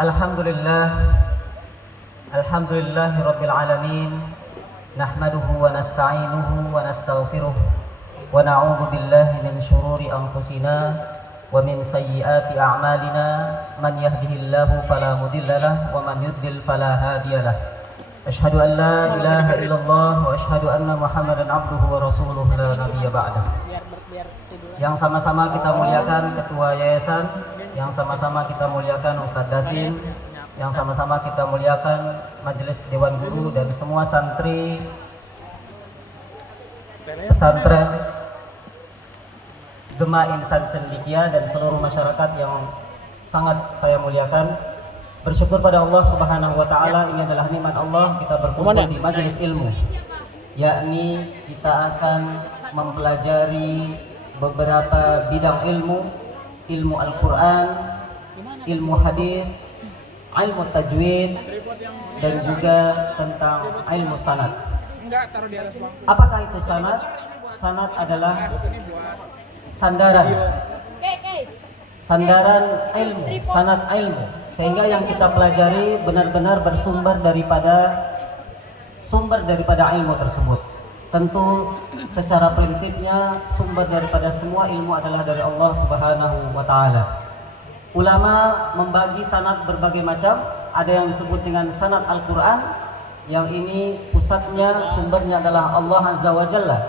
Alhamdulillah, alhamdulillahi rabbil alamin. Nahmaduhu wa nasta'inuhu wa nastaghfiruh wa na'udzu billahi min syururi anfusina wa min sayyiati a'malina. Man yahdihillahu fala mudhillalah wa man yudlil fala hadiyalah. Asyhadu an la ilaha illallah wa asyhadu anna Muhammadan abduhu wa rasuluh la nabiyya ba'dah. Yang sama-sama kita muliakan Ketua Yayasan, yang sama-sama kita muliakan Ustadz Dasim, yang sama-sama kita muliakan Majelis Dewan Guru dan semua santri pesantren Gema Insan Cendekia dan seluruh masyarakat yang sangat saya muliakan. Bersyukur pada Allah Subhanahu wa taala, ini adalah nikmat Allah kita berkumpul di majelis ilmu, yakni kita akan mempelajari beberapa bidang ilmu, ilmu Al-Quran, ilmu hadis, ilmu tajwid, dan juga tentang ilmu sanad. Apakah itu sanad? Sanad adalah sandaran ilmu, sanad ilmu, sehingga yang kita pelajari benar-benar bersumber daripada ilmu tersebut. Tentu secara prinsipnya sumber daripada semua ilmu adalah dari Allah Subhanahu wa taala. Ulama membagi sanad berbagai macam, ada yang disebut dengan sanad Al-Qur'an, yang ini pusatnya sumbernya adalah Allah Azza wa Jalla.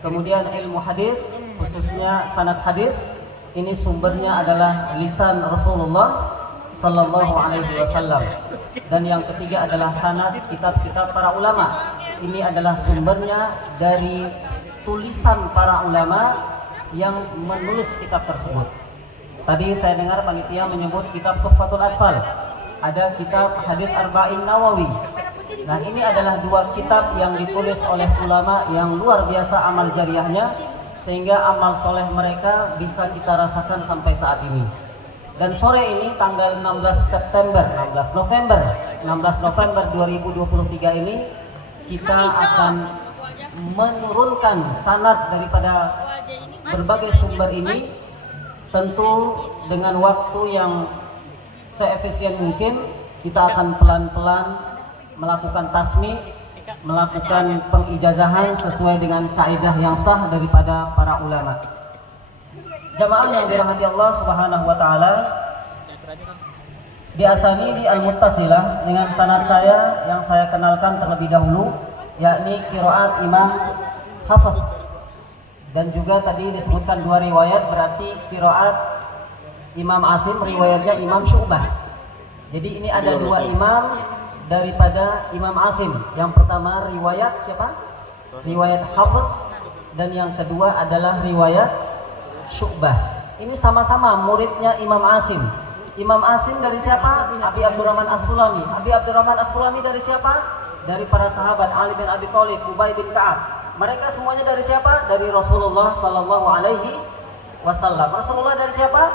Kemudian ilmu hadis, khususnya sanad hadis, ini sumbernya adalah lisan Rasulullah sallallahu alaihi wasallam. Dan yang ketiga adalah sanad kitab-kitab para ulama. Ini adalah sumbernya dari tulisan para ulama yang menulis kitab tersebut. Tadi saya dengar panitia menyebut kitab Tuhfatul Atfal, ada kitab Hadis Arba'in Nawawi. Nah, ini adalah dua kitab yang ditulis oleh ulama yang luar biasa amal jariahnya, sehingga amal soleh mereka bisa kita rasakan sampai saat ini. Dan sore ini tanggal 16 November 2023 ini kita akan menurunkan sanad daripada berbagai sumber ini, tentu dengan waktu yang seefisien mungkin. Kita akan pelan-pelan melakukan tasmi, melakukan pengijazahan sesuai dengan kaidah yang sah daripada para ulama. Jamaah yang dirahmati Allah Subhanahu wa taala, di Asanidi Al-Muttasilah dengan sanad saya yang saya kenalkan terlebih dahulu, yakni qiraat Imam Hafiz, dan juga tadi disebutkan dua riwayat, berarti qiraat Imam Asim, riwayatnya Imam Syu'bah. Jadi ini ada dua imam daripada Imam Asim. Yang pertama riwayat siapa? Riwayat Hafiz, dan yang kedua adalah riwayat Syu'bah. Ini sama-sama muridnya Imam Asim. Imam Asim dari siapa? Abi Abdurrahman As-Sulami. Abi Abdurrahman As-Sulami dari siapa? Dari para sahabat Ali bin Abi Thalib, Ubay bin Ka'ab. Mereka semuanya dari siapa? Dari Rasulullah sallallahu alaihi wasallam. Rasulullah dari siapa?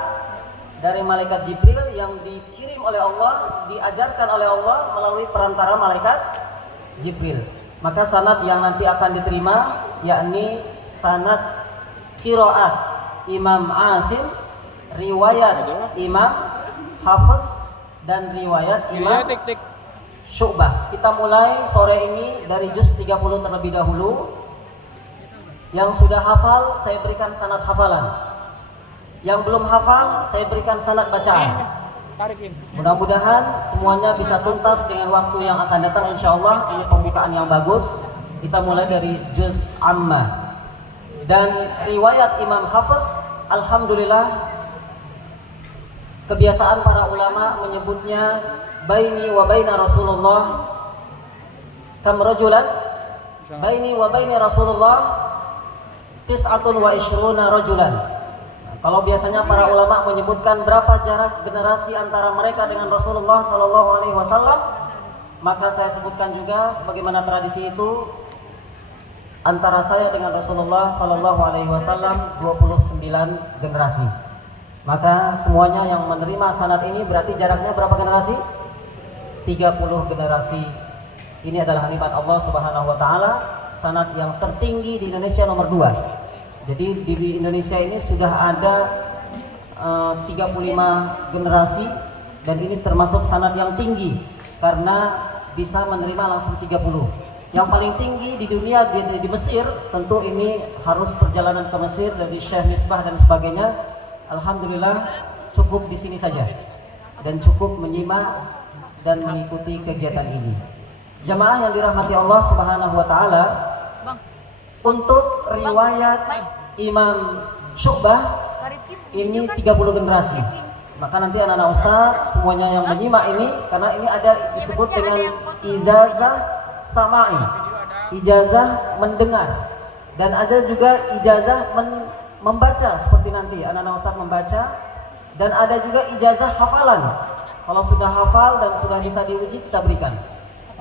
Dari malaikat Jibril yang dikirim oleh Allah, diajarkan oleh Allah melalui perantara malaikat Jibril. Maka sanad yang nanti akan diterima yakni sanad qiraat Imam Asim, riwayat Imam Hafiz, dan riwayat Imam Syu'bah. Kita mulai sore ini dari juz 30 terlebih dahulu. Yang sudah hafal saya berikan sanad hafalan, yang belum hafal saya berikan sanad bacaan. Mudah-mudahan semuanya bisa tuntas dengan waktu yang akan datang, insyaallah. Ini pembukaan yang bagus. Kita mulai dari juz amma. Dan riwayat Imam Hafiz, alhamdulillah, kebiasaan para ulama menyebutnya baini wa baina Rasulullah kam rajulan, baini wa baina Rasulullah tis'atun wa ishruna rajulan. Nah, kalau biasanya para ulama menyebutkan berapa jarak generasi antara mereka dengan Rasulullah sallallahu alaihi wasallam, maka saya sebutkan juga sebagaimana tradisi itu, antara saya dengan Rasulullah sallallahu alaihi wasallam 29 generasi. Maka semuanya yang menerima sanad ini berarti jaraknya berapa generasi? 30 generasi. Ini adalah nikmat Allah Subhanahu wa taala, sanad yang tertinggi di Indonesia nomor 2. Jadi di Indonesia ini sudah ada 35 generasi dan ini termasuk sanad yang tinggi karena bisa menerima langsung 30. Yang paling tinggi di dunia di Mesir, tentu ini harus perjalanan ke Mesir dari Syekh Misbah dan sebagainya. Alhamdulillah cukup di sini saja dan cukup menyimak dan mengikuti kegiatan ini. Jamaah yang dirahmati Allah Subhanahu wa taala, untuk riwayat Imam Syu'bah ini 30 generasi. Maka nanti anak-anak ustaz semuanya yang menyimak ini, karena ini ada disebut dengan ijazah sama'i, ijazah mendengar, dan ada juga ijazah membaca seperti nanti anak-anak ustaz membaca, dan ada juga ijazah hafalan. Kalau sudah hafal dan sudah bisa diuji kita berikan.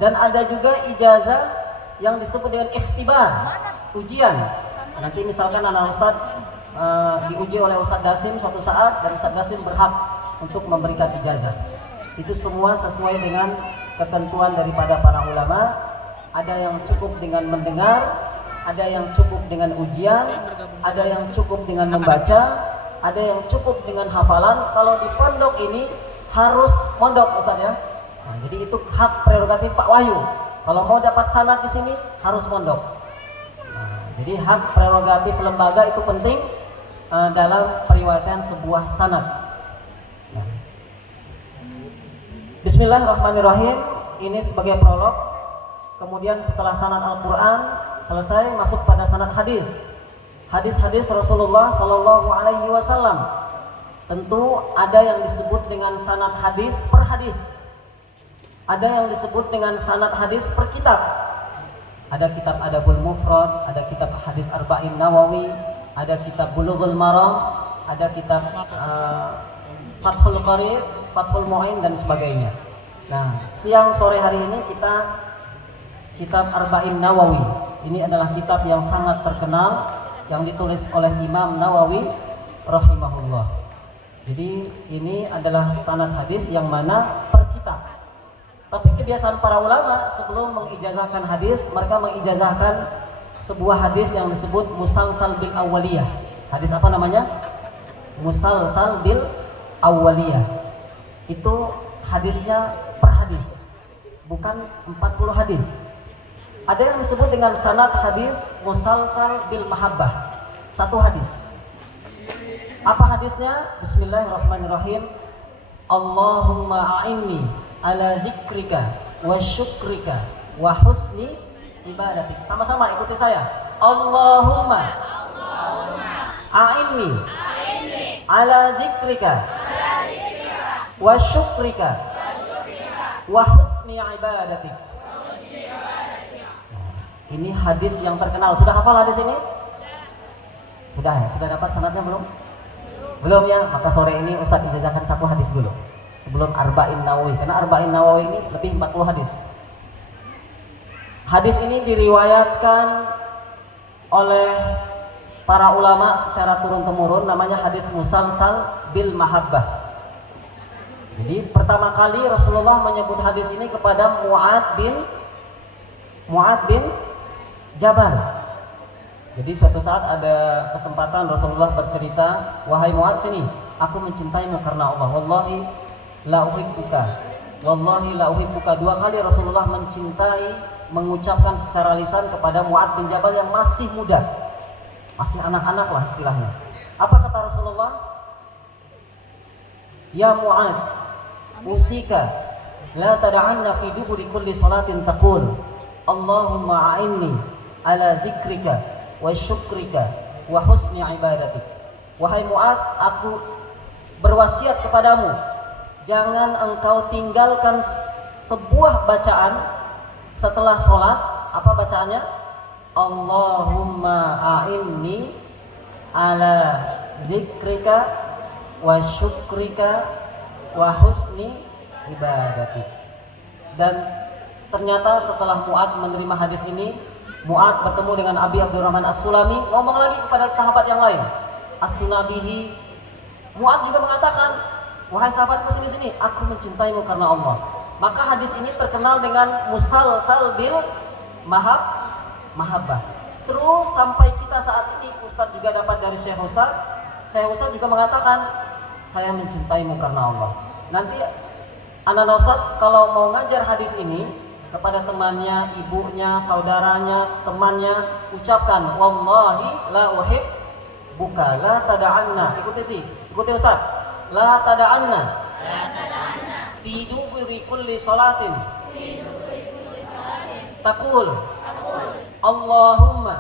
Dan ada juga ijazah yang disebut dengan ikhtibar, ujian. Nanti misalkan anak ustaz diuji oleh Ustadz Dasim suatu saat, dan Ustadz Dasim berhak untuk memberikan ijazah. Itu semua sesuai dengan ketentuan daripada para ulama. Ada yang cukup dengan mendengar, ada yang cukup dengan ujian, ada yang cukup dengan membaca, ada yang cukup dengan hafalan. Kalau di pondok ini harus mondok Ustadz ya. Nah, jadi itu hak prerogatif Pak Wahyu. Kalau mau dapat sanad di sini harus mondok. Nah, jadi hak prerogatif lembaga itu penting dalam periwayatan sebuah sanad. Nah. Bismillahirrahmanirrahim. Ini sebagai prolog. Kemudian setelah sanad Al-Quran selesai, masuk pada sanad hadis. Hadis-hadis Rasulullah Sallallahu Alaihi Wasallam. Tentu ada yang disebut dengan sanad hadis per hadis. Ada yang disebut dengan sanad hadis per kitab. Ada kitab Adabul Mufrad, ada kitab Hadis Arba'in Nawawi, ada kitab Bulughul Maram, ada kitab Fathul Qarib, Fathul Mu'in dan sebagainya. Nah, siang sore hari ini kita kitab Arba'in Nawawi. Ini adalah kitab yang sangat terkenal yang ditulis oleh Imam Nawawi rahimahullah. Jadi ini adalah sanad hadis yang mana per kitab. Tapi kebiasaan para ulama sebelum mengijazahkan hadis, mereka mengijazahkan sebuah hadis yang disebut musalsal bil awwaliyah. Hadis apa namanya? Musalsal bil awwaliyah. Itu hadisnya per hadis, bukan 40 hadis. Ada yang disebut dengan sanad hadis musalsal bil mahabbah, satu hadis. Apa hadisnya? Bismillahirrahmanirrahim. Allahumma a'inni ala dzikrika wa syukrika wa husni ibadatik. Sama-sama ikuti saya. Allahumma a'inni ala dzikrika wa syukrika wa husni ibadatik. Ini hadis yang terkenal. Sudah hafal hadis ini? Sudah ya? Sudah dapat sanadnya belum? Belum ya? Maka sore ini Ustaz ijazahkan satu hadis dulu sebelum Arba'in Nawawi, karena Arba'in Nawawi ini lebih 40 hadis. Hadis ini diriwayatkan oleh para ulama secara turun-temurun, namanya hadis musalsal bil mahabbah. Jadi pertama kali Rasulullah menyebut hadis ini kepada Mu'ad bin Jabal. Jadi suatu saat ada kesempatan Rasulullah bercerita, "Wahai Mu'ad, sini, aku mencintaimu karena Allah. Wallahi la uhibbuka. Wallahi la uhibbuka." Dua kali Rasulullah mencintai, mengucapkan secara lisan kepada Mu'ad bin Jabal yang masih muda, masih anak-anak lah istilahnya. Apa kata Rasulullah? "Ya Mu'ad, usika la tada'anna fi duburi kulli salatin taqul Allahumma a'inni ala dzikrika wa syukrika wa husni ibadatik." Wahai Mu'ad, aku berwasiat kepadamu, jangan engkau tinggalkan sebuah bacaan setelah sholat. Apa bacaannya? Allahumma a'inni ala dzikrika wa syukrika wa husni ibadatik. Dan ternyata setelah Mu'ad menerima hadis ini, Mu'ad bertemu dengan Abi Abdurrahman As-Sulami, ngomong lagi kepada sahabat yang lain, As-Sunabihi. Mu'ad juga mengatakan, "Wahai sahabatku, sini-sini, aku mencintaimu karena Allah." Maka hadis ini terkenal dengan musalsal bil mahabbah. Terus sampai kita saat ini, Ustadz juga dapat dari Syekh Ustadz juga mengatakan, "Saya mencintaimu karena Allah." Nanti Anak Ustadz kalau mau ngajar hadis ini kepada temannya, ibunya, saudaranya, temannya, ucapkan wallahi la uhib buka la tada'anna. Ikuti Ustadz. La tada'anna fi duburi kulli salatin taqul Allahumma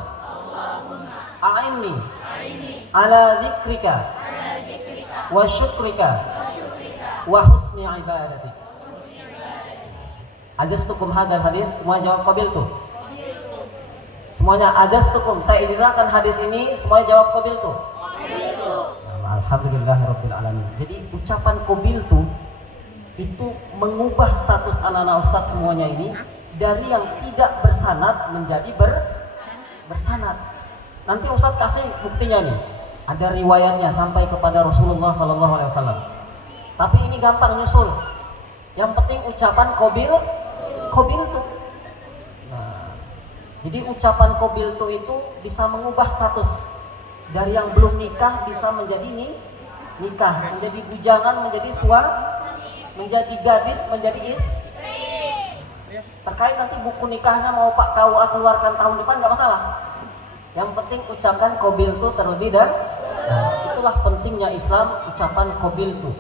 a'inni ala dzikrika wa syukrika wa husni ibadatik. Ajastukum hadal hadis, semua jawab qabiltu. Semuanya ajastukum, saya ijazahkan hadis ini, semuanya jawab qabiltu. Alhamdulillahirabbil alamin. Jadi ucapan qabiltu itu mengubah status anak-anak ustadz semuanya ini dari yang tidak bersanad menjadi bersanad. Nanti ustadz kasih buktinya nih. Ada riwayatnya sampai kepada Rasulullah SAW. Tapi ini gampang nyusul. Yang penting ucapan qabiltu. Nah, jadi ucapan qabiltu itu bisa mengubah status dari yang belum nikah bisa menjadi nikah, menjadi bujangan, menjadi menjadi gadis, menjadi terkait nanti buku nikahnya mau Pak KUA keluarkan tahun depan nggak masalah. Yang penting ucapkan qabiltu terlebih dahulu. Nah, itulah pentingnya Islam, ucapan qabiltu.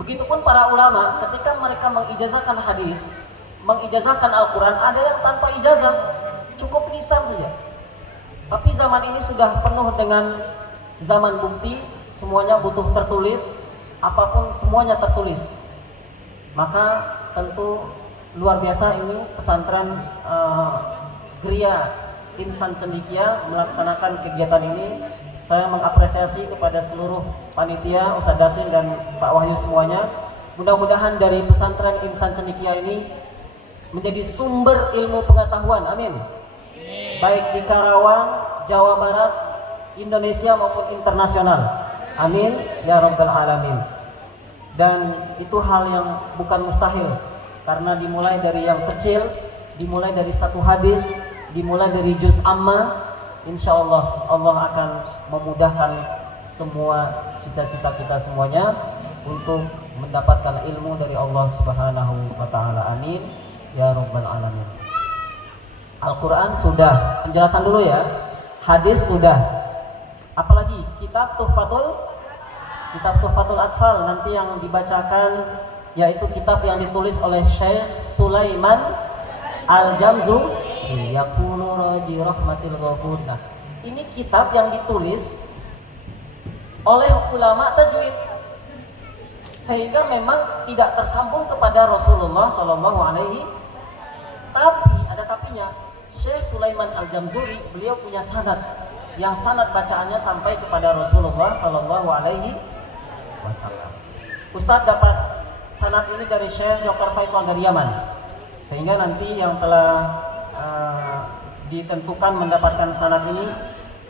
Begitupun para ulama ketika mereka mengijazahkan hadis, mengijazahkan Al-Quran, ada yang tanpa ijazah, cukup lisan saja. Tapi zaman ini sudah penuh dengan zaman bukti, semuanya butuh tertulis, apapun semuanya tertulis. Maka tentu luar biasa ini pesantren Gria Insan Cendikia melaksanakan kegiatan ini. Saya mengapresiasi kepada seluruh panitia, Ustadz Dasin dan Pak Wahyu semuanya. Mudah-mudahan dari pesantren Insan Cendikia ini menjadi sumber ilmu pengetahuan, amin. Baik di Karawang, Jawa Barat, Indonesia maupun internasional, amin ya rabbal alamin. Dan itu hal yang bukan mustahil, karena dimulai dari yang kecil, dimulai dari satu hadis, dimulai dari juz amma. Insya Allah Allah akan memudahkan semua cita-cita kita semuanya untuk mendapatkan ilmu dari Allah Subhanahu wa taala, amin ya rabbal alamin. Al-Quran sudah, penjelasan dulu ya. Hadis sudah. Apalagi kitab Tuhfatul Atfal nanti yang dibacakan, yaitu kitab yang ditulis oleh Syekh Sulaiman Al-Jamzu Yaqulu Raji Rahmatil Ghafur. Nah, ini kitab yang ditulis oleh ulama tajwid, sehingga memang tidak tersambung kepada Rasulullah Sallallahu Alaihi. Tapi ada tapinya. Syekh Sulaiman Al-Jamzuri beliau punya sanad, yang sanad bacaannya sampai kepada Rasulullah Sallallahu Alaihi Wasallam. Ustadz dapat sanad ini dari Syekh Dr. Faisal dari Yaman, sehingga nanti yang telah ditentukan mendapatkan sanad ini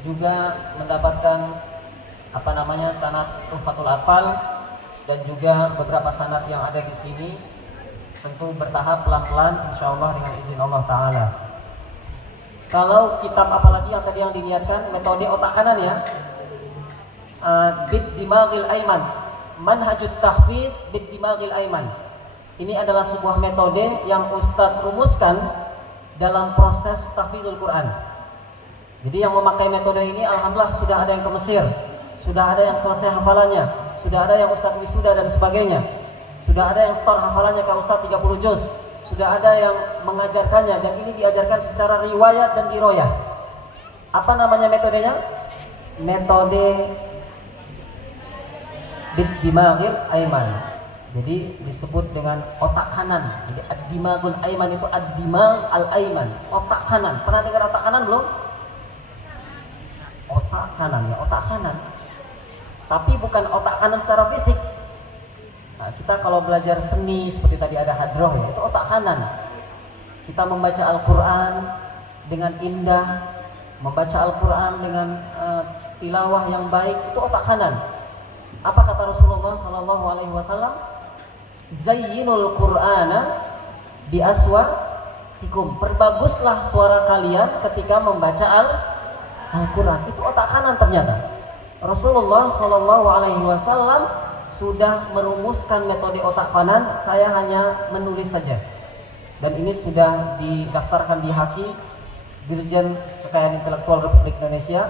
juga mendapatkan sanad Tuhfatul Atfal, dan juga beberapa sanad yang ada di sini, tentu bertahap pelan-pelan insyaallah dengan izin Allah Ta'ala. Kalau kitab apalagi yang tadi yang diniatkan, metode otak kanan ya, bid dimagil aiman, manhajut tahfidz bid dimagil aiman. Ini adalah sebuah metode yang Ustadz rumuskan dalam proses tahfidzul Quran. Jadi yang memakai metode ini alhamdulillah sudah ada yang ke Mesir, sudah ada yang selesai hafalannya, sudah ada yang Ustadz wisuda dan sebagainya, sudah ada yang store hafalannya ke Ustadz 30 juz, sudah ada yang mengajarkannya, dan ini diajarkan secara riwayat dan diroyah. Apa namanya metodenya? Metode bid-dimagil aiman. Jadi disebut dengan otak kanan. Jadi ad-dimagul aiman itu ad-dimag al-aiman, otak kanan. Pernah dengar otak kanan belum? Otak kanan ya, otak kanan. Tapi bukan otak kanan secara fisik. Nah, kita kalau belajar seni seperti tadi ada hadroh ya, itu otak kanan. Kita membaca Al-Quran dengan indah, membaca Al-Quran dengan tilawah yang baik, itu otak kanan. Apa kata Rasulullah Sallallahu Alaihi Wasallam? Zayyinul Qur'ana bi aswatikum. Perbaguslah suara kalian ketika membaca Al-Quran. Itu otak kanan ternyata. Rasulullah Sallallahu Alaihi Wasallam sudah merumuskan metode otak kanan, saya hanya menulis saja. Dan ini sudah didaftarkan di HAKI, Dirjen Kekayaan Intelektual Republik Indonesia.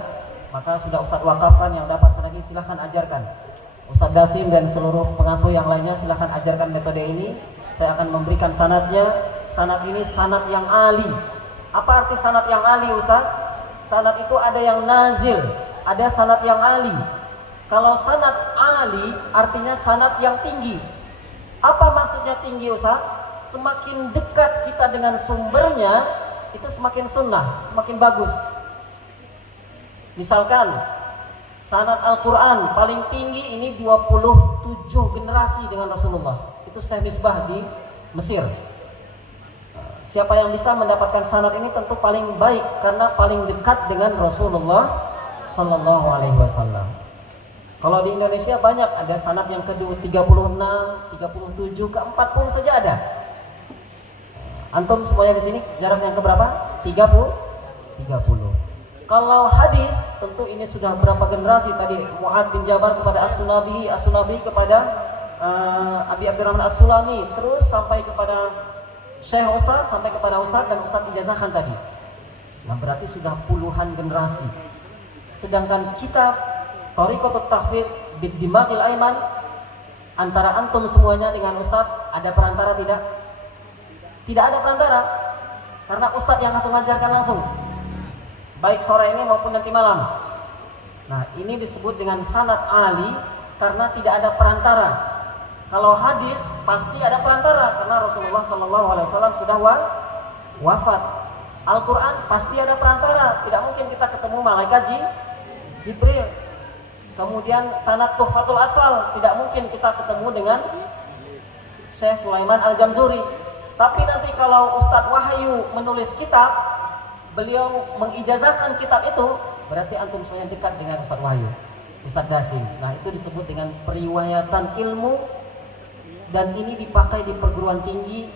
Maka sudah Ustadz wakafkan, yang dapat sanad ini silahkan ajarkan. Ustadz Dasim dan seluruh pengasuh yang lainnya silahkan ajarkan metode ini. Saya akan memberikan sanadnya. Sanad ini sanad yang ali. Apa arti sanad yang ali, Ustadz? Sanad itu ada yang nazil, ada sanad yang ali. Kalau sanad ali artinya sanad yang tinggi. Apa maksudnya tinggi, Ustaz? Semakin dekat kita dengan sumbernya, itu semakin sunnah, semakin bagus. Misalkan sanad Al-Quran paling tinggi ini 27 generasi dengan Rasulullah. Itu Syekh Misbah di Mesir. Siapa yang bisa mendapatkan sanad ini tentu paling baik karena paling dekat dengan Rasulullah Sallallahu Alaihi Wasallam. Kalau di Indonesia banyak, ada sanad yang kedua 36, 37, ke 40 saja ada. Antum semuanya di sini jarak yang keberapa? 30. Kalau hadis tentu ini sudah berapa generasi tadi, Mu'ad bin Jabal kepada As-Sunabi, As-Sunabi kepada Abi Abdurrahman As-Sulami, terus sampai kepada Syekh Ustadz, sampai kepada Ustadz dan Ustadz ijazahkan tadi. Nah, berarti sudah puluhan generasi. Sedangkan kitab Thariqatut Tahfidz Bid-Dimagil Aiman, antara antum semuanya dengan Ustadz ada perantara tidak? Tidak ada perantara. Karena Ustadz yang langsung mengajarkan langsung. Baik sore ini maupun nanti malam. Nah, ini disebut dengan sanad ali karena tidak ada perantara. Kalau hadis pasti ada perantara karena Rasulullah SAW sudah wafat. Al-Quran pasti ada perantara. Tidak mungkin kita ketemu malaikat Jibril. Kemudian sanad Tuhfatul Atfal, tidak mungkin kita ketemu dengan Syekh Sulaiman Al-Jamzuri. Tapi nanti kalau Ustadz Wahyu menulis kitab, beliau mengijazahkan kitab itu, berarti antum semuanya dekat dengan Ustadz Wahyu, Ustadz Dasim. Nah, itu disebut dengan periwayatan ilmu. Dan ini dipakai di perguruan tinggi.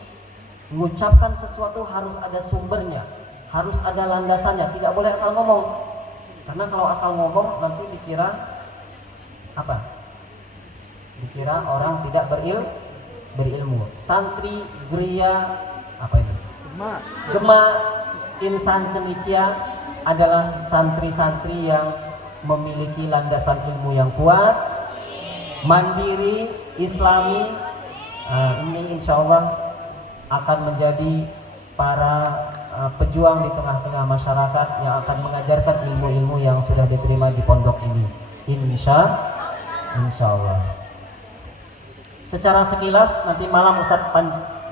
Mengucapkan sesuatu harus ada sumbernya, harus ada landasannya, tidak boleh asal ngomong. Karena kalau asal ngomong nanti dikira apa? Dikira orang tidak berilmu. Santri Gria apa ini? Gema insan cendikia adalah santri-santri yang memiliki landasan ilmu yang kuat, mandiri, islami. Ini insya Allah akan menjadi para pejuang di tengah-tengah masyarakat yang akan mengajarkan ilmu-ilmu yang sudah diterima di pondok ini. Insya Allah. Secara sekilas nanti malam Ustadz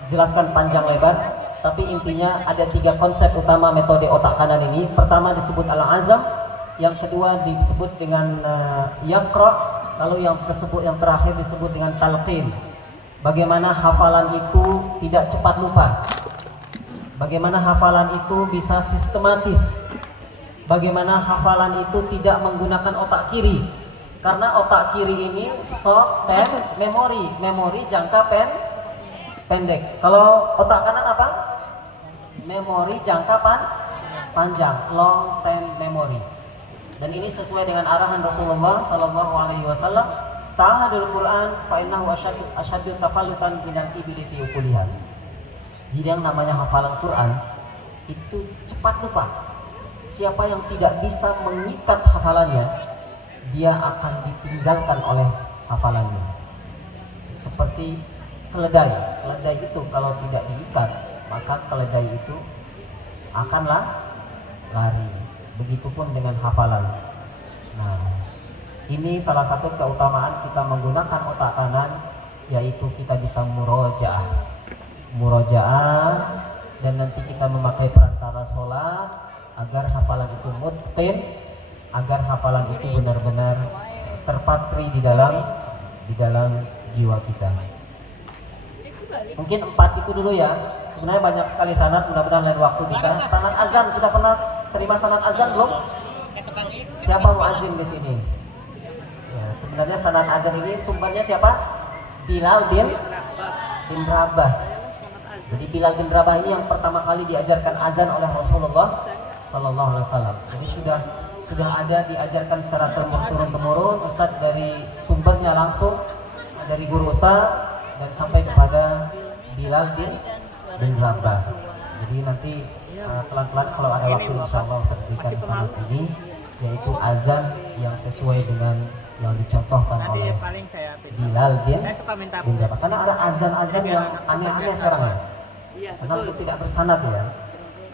jelaskan panjang lebar, tapi intinya ada 3 konsep utama metode otak kanan ini. Pertama disebut al-azam, yang kedua disebut dengan yaqra, lalu yang terakhir disebut dengan talqin. Bagaimana hafalan itu tidak cepat lupa, bagaimana hafalan itu bisa sistematis, bagaimana hafalan itu tidak menggunakan otak kiri. Karena otak kiri ini short term memori jangka pendek. Kalau otak kanan apa? Memori jangka panjang, long term memory. Dan ini sesuai dengan arahan Rasulullah Sallallahu Alaihi Wasallam. Ta'ahadul Quran fa'innahu asyaddu tafallutan minal ibili fi uquliha. Jadi yang namanya hafalan Quran itu cepat lupa. Siapa yang tidak bisa mengikat hafalannya, dia akan ditinggalkan oleh hafalannya. Seperti keledai. Keledai itu kalau tidak diikat, maka keledai itu akanlah lari. Begitupun dengan hafalan. Nah, ini salah satu keutamaan kita menggunakan otak kanan, yaitu kita bisa murojaah, dan nanti kita memakai perantara sholat agar hafalan itu mutqin, agar hafalan itu benar-benar terpatri di dalam jiwa kita. Mungkin 4 itu dulu ya. Sebenarnya banyak sekali sanad, mudah-mudahan lain waktu bisa. Sanad azan, sudah pernah terima sanad azan belum? Siapa muazin di sini? Ya, sebenarnya sanad azan ini sumbernya siapa? Bilal bin Rabah. Jadi Bilal bin Rabah ini yang pertama kali diajarkan azan oleh Rasulullah Sallallahu Alaihi Wasallam. Jadi sudah ada diajarkan secara turun-temurun. Ustadz dari sumbernya langsung dari guru Ustaz dan sampai kepada Bilal bin Rabah. Jadi nanti pelan-pelan kalau ada waktu insya Allah saya berikan sanad ini, yaitu azan yang sesuai dengan yang dicontohkan oleh Bilal bin Rabah. Karena ada azan-azan yang aneh-aneh sekarang ya, karena itu tidak bersanad ya,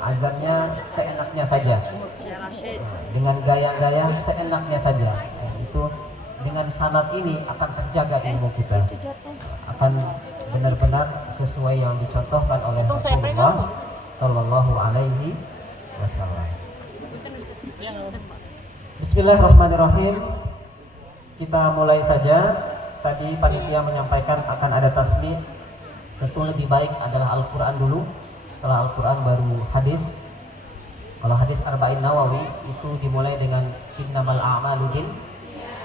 azannya seenaknya saja, dengan gaya-gaya seenaknya saja. Itu dengan sanad ini akan terjaga ilmu kita, akan benar-benar sesuai yang dicontohkan oleh Rasulullah Sallallahu Alaihi Wasallam. Bismillahirrahmanirrahim. Kita mulai saja. Tadi panitia menyampaikan akan ada tasbih. Tentu lebih baik adalah Al-Quran dulu, setelah Al-Quran baru hadis. Kalau hadis Arba'in Nawawi itu dimulai dengan innamal a'malu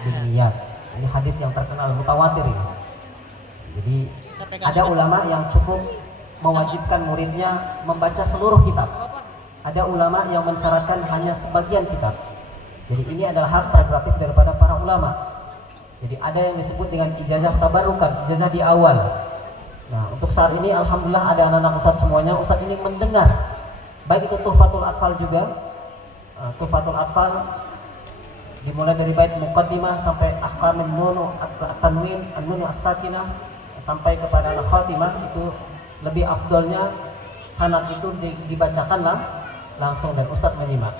binniyat. Ini hadis yang terkenal, mutawatir ini. Jadi ada ulama yang cukup mewajibkan muridnya membaca seluruh kitab. Ada ulama yang mensyaratkan hanya sebagian kitab. Jadi ini adalah hak prerogatif daripada para ulama. Jadi ada yang disebut dengan ijazah tabarukan, ijazah di awal. Nah, untuk saat ini alhamdulillah ada anak-anak ustadz semuanya. Ustadz ini mendengar, baik itu Tuhfatul Atfal juga. Tuhfatul Atfal dimulai dari bait muqaddimah sampai ahkamun nun at-tanwin, an-nun as-sakinah sampai kepada al-khatimah. Itu lebih afdolnya sanad itu dibacakan langsung dan ustadz menyimak.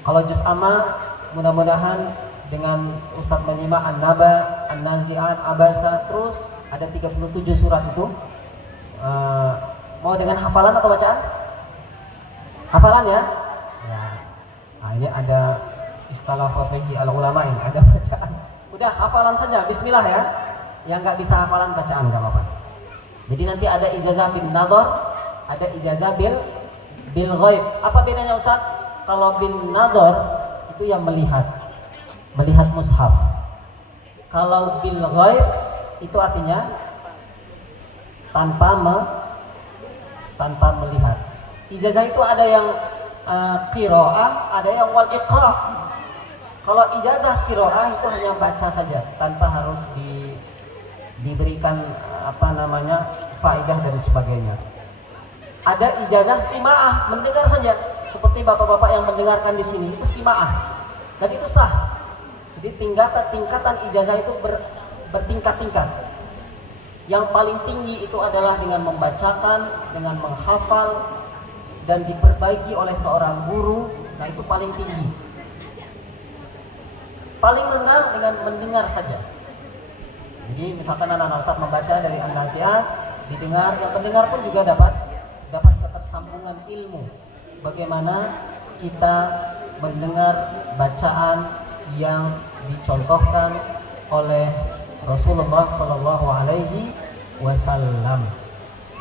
Kalau juz amma mudah-mudahan dengan ustadz menyimak An-Naba, An-Nazi'at, Abasa, terus ada 37 surat itu. Mau dengan hafalan atau bacaan? Hafalan ya? Ya. Nah, ini ada ikhtalafa fihi al-ulama, ini ada bacaan. Udah hafalan saja, bismillah ya. Yang nggak bisa hafalan bacaan nggak apa-apa. Jadi nanti ada ijazah bin nadhar, ada ijazah bil ghaib. Apa bedanya Ustaz? Kalau bin nadhar itu yang melihat mushaf. Kalau bil ghaib itu artinya tanpa melihat. Ijazah itu ada yang qiraah, ada yang wal iqra. Kalau ijazah qiraah itu hanya baca saja tanpa harus diberikan faidah dan sebagainya. Ada ijazah simaah, mendengar saja, seperti bapak-bapak yang mendengarkan di sini itu simaah, dan itu sah. Jadi tingkatan ijazah itu bertingkat-tingkat. Yang paling tinggi itu adalah dengan membacakan, dengan menghafal, dan diperbaiki oleh seorang guru. Nah, itu paling tinggi. Paling rendah dengan mendengar saja. Jadi misalkan anak-anak ustadz membaca dari An-Nazi'at, didengar, yang pendengar pun juga dapat ketersambungan ilmu. Bagaimana kita mendengar bacaan yang dicontohkan oleh Rasulullah Sallallahu Alaihi Wasallam.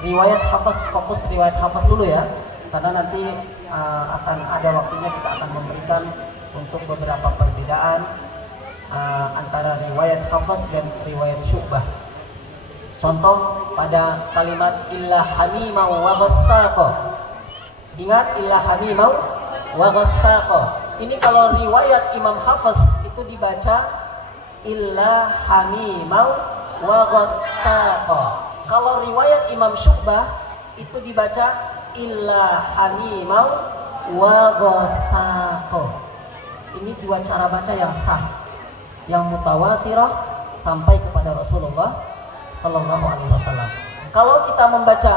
Riwayat hafaz, fokus riwayat hafaz dulu ya, karena nanti akan ada waktunya kita akan memberikan untuk beberapa perbedaan antara riwayat hafaz dan riwayat syu'bah. Contoh pada kalimat illa hamima wa ghassaqa. Ingat, illa hamima wa ghassaqa. Ini kalau riwayat Imam Hafaz itu dibaca illa hamima wa ghassaqa. Kalau riwayat Imam Syu'bah itu dibaca illa hamima wa ghassaqa. Ini dua cara baca yang sah, yang mutawatirah sampai kepada Rasulullah Sallallahu Alaihi Wasallam. Kalau kita membaca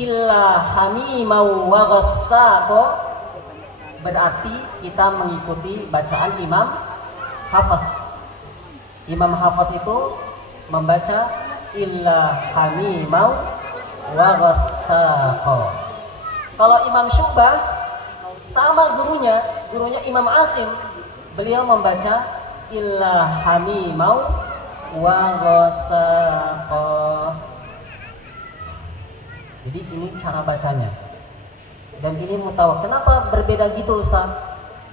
illa hamima wa ghassaqa, berarti kita mengikuti bacaan Imam Hafaz. Imam Hafaz itu membaca illa hamima wa ghassaqa. Kalau Imam Syu'bah sama gurunya Imam Asim, beliau membaca illa hamima wa ghassaqa. Jadi ini cara bacanya. Dan ini mutawatir. Kenapa berbeda gitu Ustaz?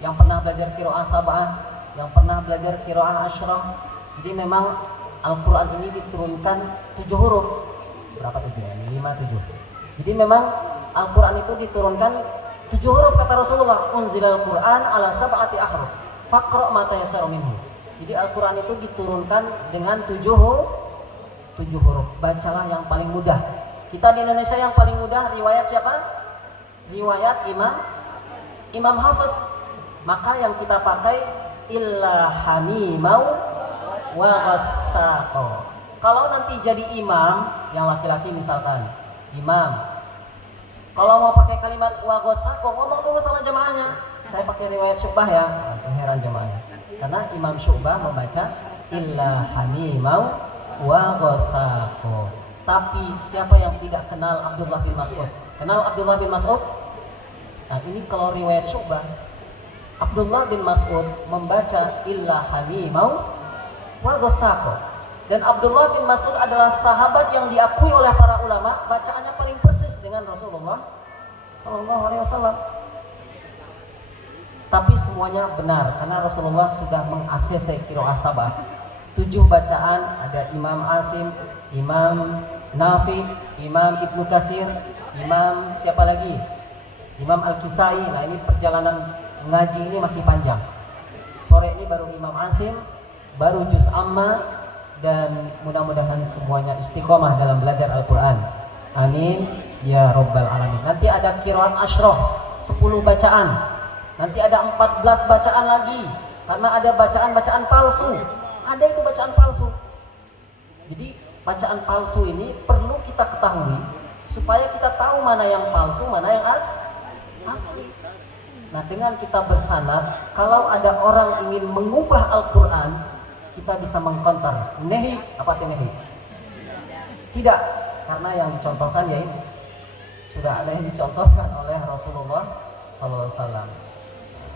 Yang pernah belajar qiraah sab'ah, yang pernah belajar qiraah asyrah. Jadi memang Al-Quran ini diturunkan 7 huruf. Berapa 7 ya? 5, 7. Jadi memang Al-Quran itu diturunkan 7 huruf kata Rasulullah. Unzilal Quran ala sab'ati ahruf. Faqra' ma tayassara minhu. Jadi Al-Quran itu diturunkan dengan tujuh huruf. Bacalah yang paling mudah. Kita di Indonesia yang paling mudah riwayat siapa? Riwayat Imam Hafiz. Maka yang kita pakai illa hamimau wa ghassaqo. Kalau nanti jadi imam yang laki-laki misalkan, imam. Kalau mau pakai kalimat wa ghassaqo, ngomong dulu sama jemaahnya. Saya pakai riwayat Syu'bah ya. Heran jemaahnya. Karena Imam Syu'bah membaca illa hamimau wa ghassaqo. Tapi siapa yang tidak kenal Abdullah bin Mas'ud? Kenal Abdullah bin Mas'ud? Nah, ini kalau riwayat Syu'bah, Abdullah bin Mas'ud membaca illa hamimau wa ghassaqo. Dan Abdullah bin Mas'ud adalah sahabat yang diakui oleh para ulama bacaannya paling persis dengan Rasulullah Sallallahu Alaihi Wasallam. Tapi semuanya benar karena Rasulullah sudah meng-ACC qiraah sabah. 7 bacaan, ada Imam Asim, Imam Nafi, Imam Ibnu Katsir, Imam siapa lagi? Imam Al-Kisai. Nah, ini perjalanan ngaji ini masih panjang. Sore ini baru Imam Asim, baru Juz Amma, dan mudah-mudahan semuanya istiqomah dalam belajar Al-Quran. Amin ya Rabbal Alamin. Nanti ada qiraat asyrah 10 bacaan. Nanti ada 14 bacaan lagi karena ada bacaan-bacaan palsu. Ada itu bacaan palsu. Jadi bacaan palsu ini perlu kita ketahui supaya kita tahu mana yang palsu, mana yang asli. Nah, dengan kita bersanad, kalau ada orang ingin mengubah Al-Quran, kita bisa mengkonter. Nehi, apa itu nehi? Tidak, karena yang dicontohkan ya ini. Sudah ada yang dicontohkan oleh Rasulullah SAW.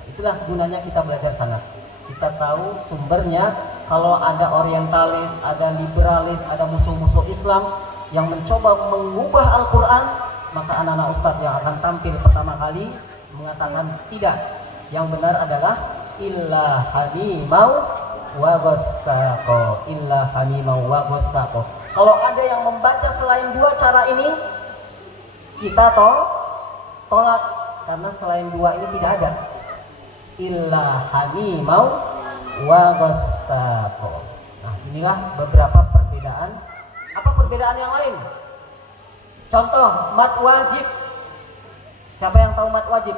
Itulah gunanya kita belajar sanad. Kita tahu sumbernya. Kalau ada orientalis, ada liberalis, ada musuh-musuh Islam yang mencoba mengubah Al-Quran, maka anak-anak ustadz yang akan tampil pertama kali mengatakan tidak. Yang benar adalah illa hamimau wa ghassaqo, illa hamimau wa ghassaqo. Kalau ada yang membaca selain 2 cara ini, kita tolak karena selain 2 ini tidak ada. Illa hamimau wa ghassaqo. Nah, inilah beberapa perbedaan. Apa perbedaan yang lain? Contoh mat wajib. Siapa yang tahu mat wajib?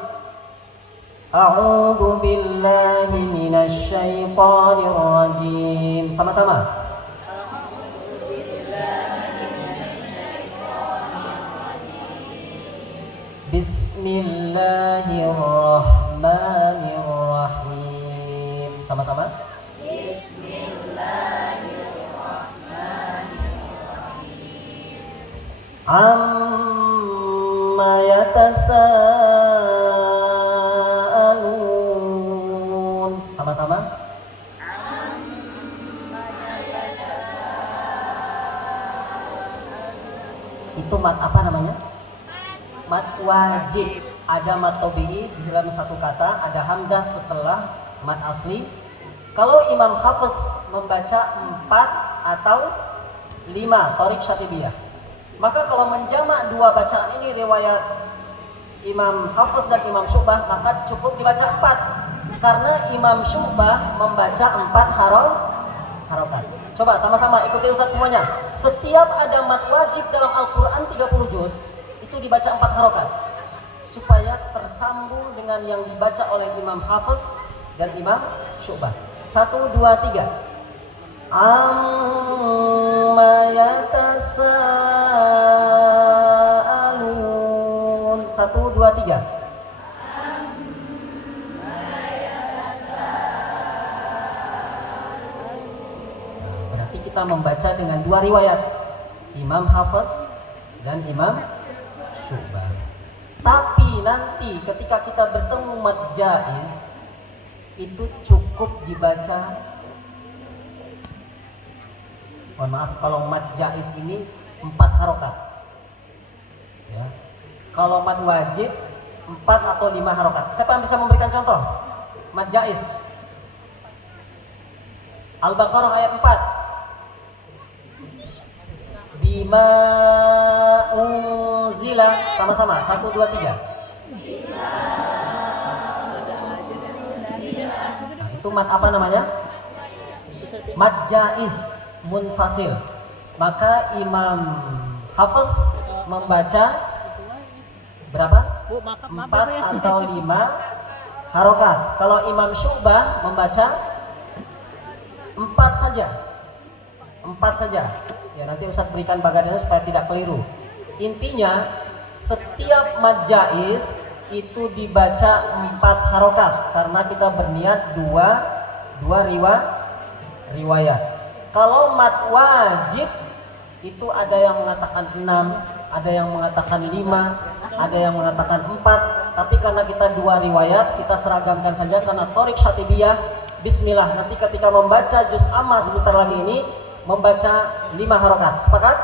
A'udzu billahi minasy syaithanir rajim. Sama-sama. Bismillahirrahmanirrahim. Sama-sama. Bismillahirrahmanirrahim. Amma yatasaalun. Sama-sama. Itu mat apa namanya? Mat wajib. Ada mat tabi'i di dalam satu kata, ada hamzah setelah mat asli. Kalau Imam Hafiz membaca 4 atau 5 Thoriq Syatibiyah, maka kalau menjamak 2 bacaan ini riwayat Imam Hafiz dan Imam Syu'bah, maka cukup dibaca 4 karena Imam Syu'bah membaca 4 harokat. Coba sama-sama ikuti Ustaz semuanya. Setiap ada mat wajib dalam Al-Quran 30 juz, itu dibaca 4 harokat supaya tersambung dengan yang dibaca oleh Imam Hafiz dan Imam Syu'bah. 1, 2, 3. Amma yatasaalun. 1, 2, 3. Berarti kita membaca dengan 2 riwayat, Imam Hafiz dan Imam Syu'bah. Tapi nanti ketika kita bertemu mad jaiz, itu cukup dibaca, mohon maaf, kalau mad jaiz ini 4 harokat ya. Kalau mad wajib 4 atau 5 harokat. Siapa yang bisa memberikan contoh mad jaiz? Al-Baqarah ayat 4. Bima unzila. Sama-sama 1, 2, 3. Nah, itu mat apa namanya? mad jaiz munfasil. Maka Imam Hafiz membaca berapa? 4 atau 5 harokat. Kalau Imam Syu'bah membaca 4 saja. 4 saja. Ya, nanti Ustadz berikan bagannya supaya tidak keliru. Intinya setiap mad jaiz itu dibaca 4 harokat karena kita berniat dua riwayat. Kalau mad wajib itu ada yang mengatakan 6, ada yang mengatakan 5, ada yang mengatakan 4. Tapi karena kita 2 riwayat, kita seragamkan saja karena Thoriq Syatibiyah. Bismillah, nanti ketika membaca juz amma sebentar lagi ini membaca 5 harokat. Sepakat?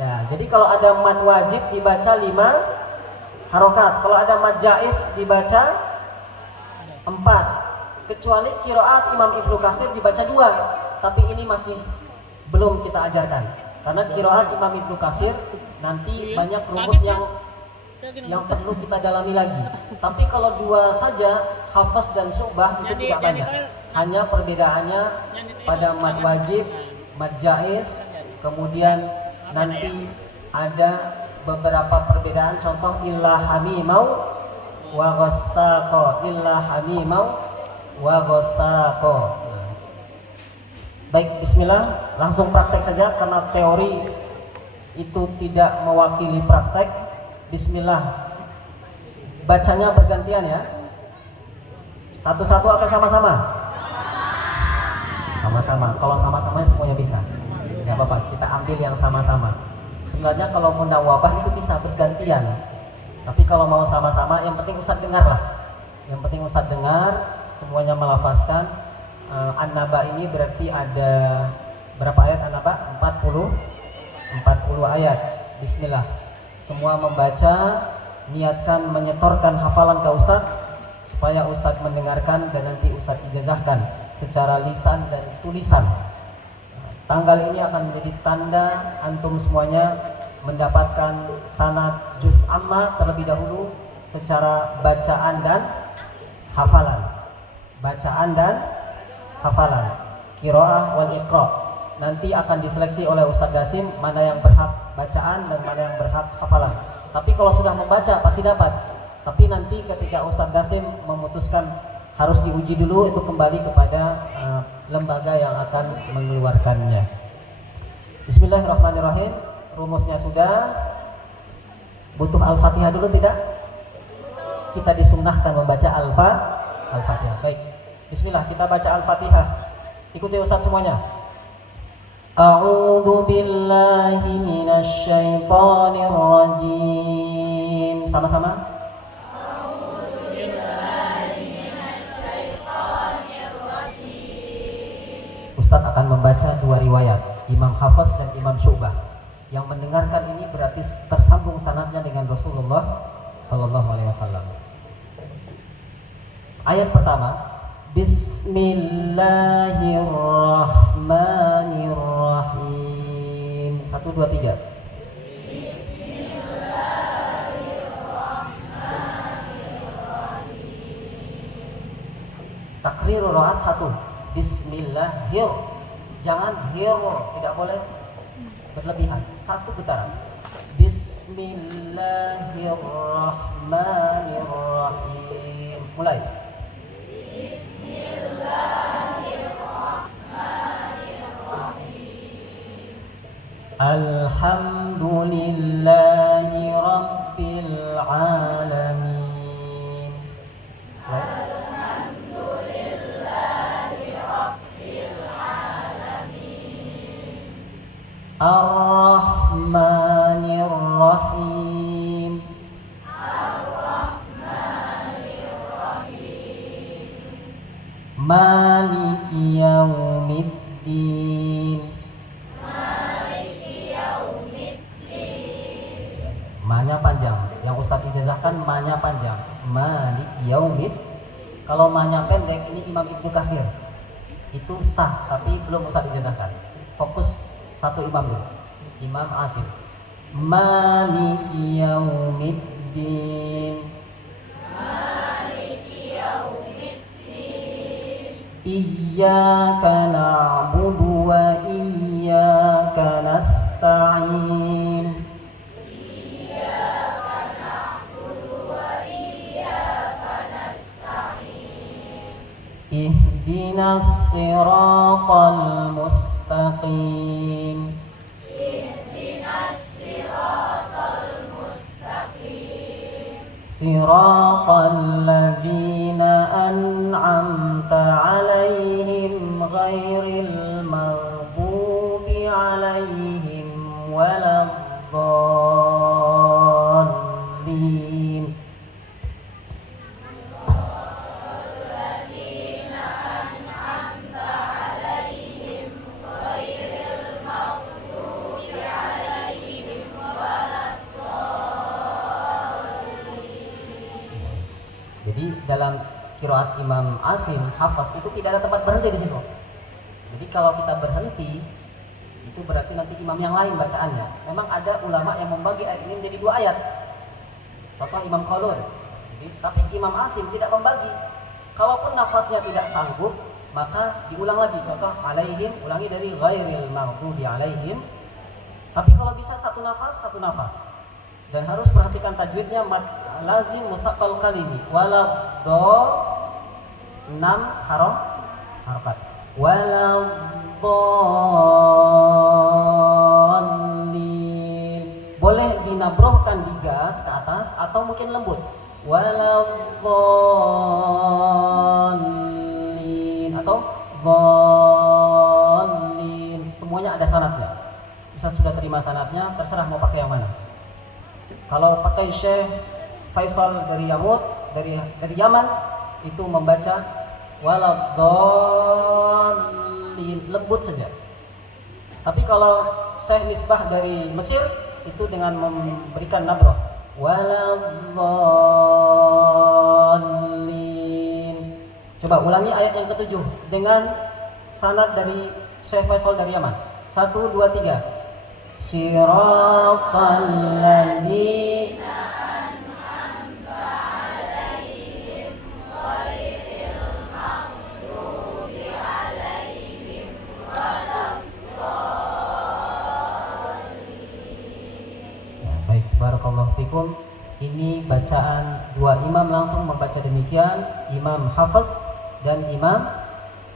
Ya, jadi kalau ada mad wajib dibaca 5 harokat. Kalau ada mad jaiz dibaca 4. Kecuali qiraat Imam Ibnu Katsir dibaca 2. Tapi ini masih belum kita ajarkan. Karena qiraat Imam Ibnu Katsir nanti banyak rumus yang perlu kita dalami lagi. Tapi kalau 2 saja, Hafiz dan Syu'bah itu tidak banyak. Hanya perbedaannya pada mad wajib, mad jaiz, kemudian nanti ada beberapa perbedaan. Contoh illa hamimau wa ghassaqo, illa hamimau wa ghassaqo. Baik, bismillah, langsung praktek saja karena teori itu tidak mewakili praktek. Bismillah, bacanya bergantian ya. Satu-satu atau sama-sama? Sama-sama. Kalau sama-sama semuanya bisa. Ya Bapak, kita ambil yang sama-sama. Sebenarnya kalau munawabah itu bisa bergantian. Tapi kalau mau sama-sama, yang penting Ustadz dengar lah. Yang penting Ustadz dengar, semuanya melafazkan. An-Naba ini berarti ada berapa ayat An-Naba? 40 ayat. Bismillah. Semua membaca, niatkan menyetorkan hafalan ke Ustadz supaya Ustadz mendengarkan dan nanti Ustadz ijazahkan secara lisan dan tulisan. Tanggal ini akan menjadi tanda antum semuanya mendapatkan sanad juz amma terlebih dahulu secara bacaan dan hafalan. Bacaan dan hafalan, qiraah wal iqra. Nanti akan diseleksi oleh Ustadz Qasim mana yang berhak bacaan dan mana yang berhak hafalan. Tapi kalau sudah membaca pasti dapat. Tapi nanti ketika Ustadz Qasim memutuskan harus diuji dulu, itu kembali kepada lembaga yang akan mengeluarkannya. Bismillahirrahmanirrahim. Rumusnya sudah. Butuh Al-Fatihah dulu tidak? Kita disunnahkan membaca Al-Fatihah. Baik. Bismillah, kita baca Al-Fatihah. Ikuti Ustadz semuanya. A'udzu billahi minasy syaithanir rajim. Sama-sama. A'udzu billahi minasy syaithanir rajim. Ustadz akan membaca 2 riwayat, Imam Hafiz dan Imam Syu'bah. Yang mendengarkan ini berarti tersambung sanadnya dengan Rasulullah sallallahu alaihi wasallam. Ayat pertama, Bismillahirrahmanirrahim. 1, 2, 3. Bismillahirrahmanirrahim. Takrir ro'at 1. Bismillahir. Jangan hir, tidak boleh berlebihan. 1 getaran. Bismillahirrahmanirrahim. Mulai. Alhamdulillahi Rabbil Alamin. Alhamdulillahi Rabbil Alamin. Ar-Rahmanir Rahim. Ar-Rahmanir Rahim. Maliki Yaumiddin. Ma-nya panjang, yang Ustadz ijazahkan ma-nya panjang. Maliki yaumid. Kalau ma-nya pendek, ini Imam Ibnu Katsir. Itu sah, tapi belum Ustadz ijazahkan. Fokus satu imam dulu. Imam Asim. Maliki yaumiddin. Maliki yaumiddin. Iyyaka na'budu wa iyyaka nasta'in. Ihdinas siratal mustaqim. Siratal ladzina an'amta 'alaihim ghairil maghdubi 'alaihim waladdallin. Jadi dalam qiraat Imam Asim Hafs itu tidak ada tempat berhenti di situ. Jadi kalau kita berhenti itu berarti nanti imam yang lain bacaannya. Memang ada ulama yang membagi ayat ini menjadi 2 ayat. Contoh Imam Qalun. Jadi, tapi Imam Asim tidak membagi. Kalaupun nafasnya tidak sanggup, maka diulang lagi. Contoh alaihim, ulangi dari ghairil maghdubi alaihim. Tapi kalau bisa satu nafas. Dan harus perhatikan tajwidnya lazim musaqqal kalimi waladdo 6 harakat waladdallin. Boleh dinabrohkan digas ke atas atau mungkin lembut waladdallin atau dhallin. Semuanya ada sanadnya. Ustaz sudah terima sanadnya, terserah mau pakai yang mana. Kalau pakai Syekh Faisal dari Yamud, dari Yaman, itu membaca waladdallin, lembut saja. Tapi kalau Syekh Misbah dari Mesir, itu dengan memberikan nabroh waladdallin. Coba ulangi ayat yang ke-7 dengan sanad dari Syekh Faisal dari Yaman. 1, 2, 3. Siratal ladzina an'amta 'alaihim ghairil maghdubi 'alaihim waladdallin. Baik, barakallahu fikum. Ini bacaan 2 imam langsung membaca demikian, Imam Hafs dan Imam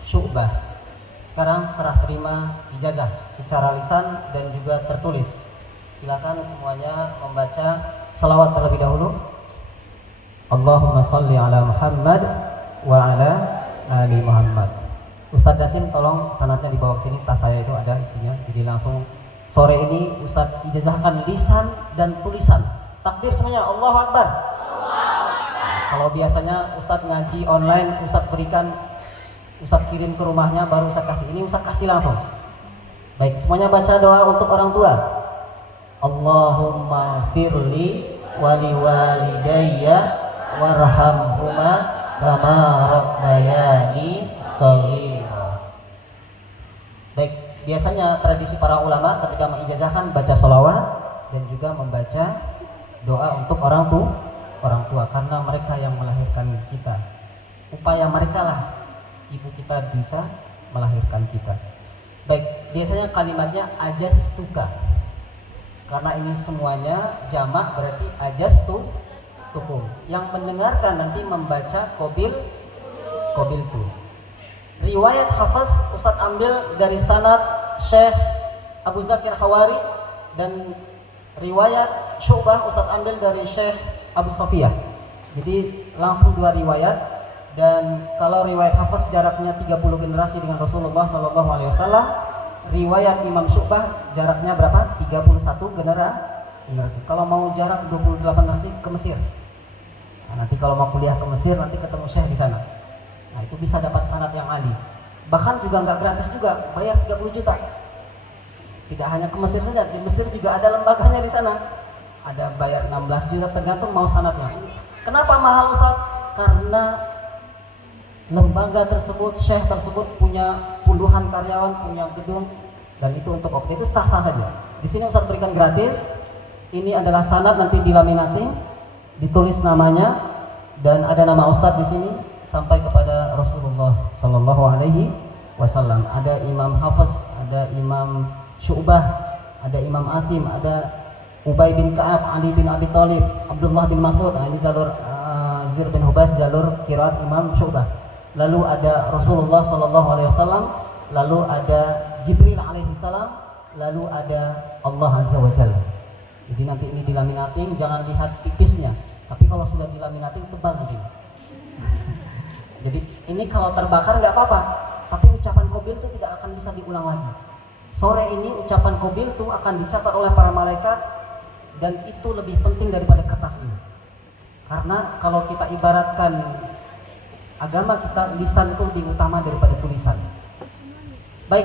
Syu'bah. Sekarang serah terima ijazah secara lisan dan juga tertulis. Silakan semuanya membaca selawat terlebih dahulu. Allahumma salli ala Muhammad wa ala ali Muhammad. Ustadz Dasim tolong sanadnya dibawa ke sini, tas saya itu ada isinya. Jadi langsung sore ini Ustadz ijazahkan lisan dan tulisan. Takbir semuanya, Allahu Akbar. Kalau biasanya Ustadz ngaji online, Ustadz berikan, Ustadz kirim ke rumahnya, baru Ustadz kasih. Ini Ustadz kasih langsung. Baik, semuanya baca doa untuk orang tua. Allahumma firli wali walidayya warhamhuma kama rabbayani shaghira. Baik, biasanya tradisi para ulama ketika mengijazahkan baca sholawat dan juga membaca doa untuk orang tua karena mereka yang melahirkan kita. Upaya mereka lah ibu kita bisa melahirkan kita. Baik, biasanya kalimatnya ajastuka. Karena ini semuanya jamak berarti ajastukum. Yang mendengarkan nanti membaca qabil tu. Riwayat Hafs Ustadz ambil dari sanad Syekh Abu Zakir Hawari dan riwayat Syu'bah Ustadz ambil dari Syekh Abu Sofiyah. Jadi langsung 2 riwayat. Dan kalau riwayat Hafs jaraknya 30 generasi dengan Rasulullah SAW, riwayat Imam Syu'bah jaraknya berapa? 31 generasi. Kalau mau jarak 28 generasi ke Mesir. Nah, nanti kalau mau kuliah ke Mesir nanti ketemu Syekh di sana. Nah, itu bisa dapat sanad yang ali. Bahkan juga nggak gratis juga, bayar 30 juta. Tidak hanya ke Mesir saja, di Mesir juga ada lembaganya di sana. Ada bayar 16 juta tergantung mau sanadnya. Kenapa mahal Ustaz? Karena lembaga tersebut, syekh tersebut punya puluhan karyawan, punya gedung, dan itu untuk itu sah-sah saja. Di sini Ustaz berikan gratis. Ini adalah sanad, nanti dilaminating, ditulis namanya dan ada nama Ustaz di sini. sampai kepada Rasulullah Sallallahu Alaihi Wasallam. Ada Imam Hafiz, ada Imam Syu'bah, ada Imam Asim, ada Ubay bin Ka'ab, Ali bin Abi Thalib, Abdullah bin Mas'ud. Nah, ini jalur Zir bin Hubais, jalur qiraat Imam Syu'bah. Lalu ada Rasulullah Sallallahu Alaihi Wasallam, lalu ada Jibril alaihi salam, lalu ada Allah Azza wa Jalla. Jadi nanti ini dilaminating, jangan lihat tipisnya, tapi kalau sudah dilaminating tebal nanti. Jadi ini kalau terbakar nggak apa-apa, tapi ucapan qabil itu tidak akan bisa diulang lagi. Sore ini ucapan qabil itu akan dicatat oleh para malaikat, dan itu lebih penting daripada kertas ini. Karena kalau kita ibaratkan agama kita, lisan itu lebih utama daripada tulisan. Baik,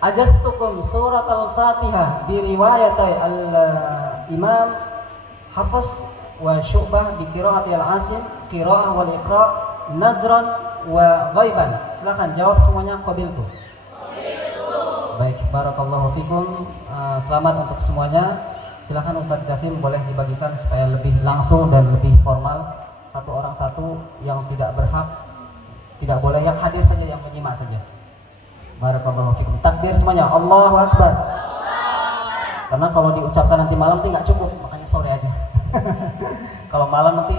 ajastukum surat al-Fatihah bi riwayatai al-Imam Hafiz wa Syu'bah bi qiraati al-Asim, qiraah wal iqra, nazran wa ghaiban. Silakan jawab semuanya qabiltu. Baik, barakallahu fikum. Selamat untuk semuanya. Silakan Ustaz Qasim boleh dibagikan supaya lebih langsung dan lebih formal. Satu orang satu, yang tidak berhak tidak boleh, yang hadir saja, yang menyimak saja. Barakallahu fikum. Takbir semuanya, Allahu Akbar. Karena kalau diucapkan nanti malam itu nggak cukup, makanya sore aja. Kalau malam nanti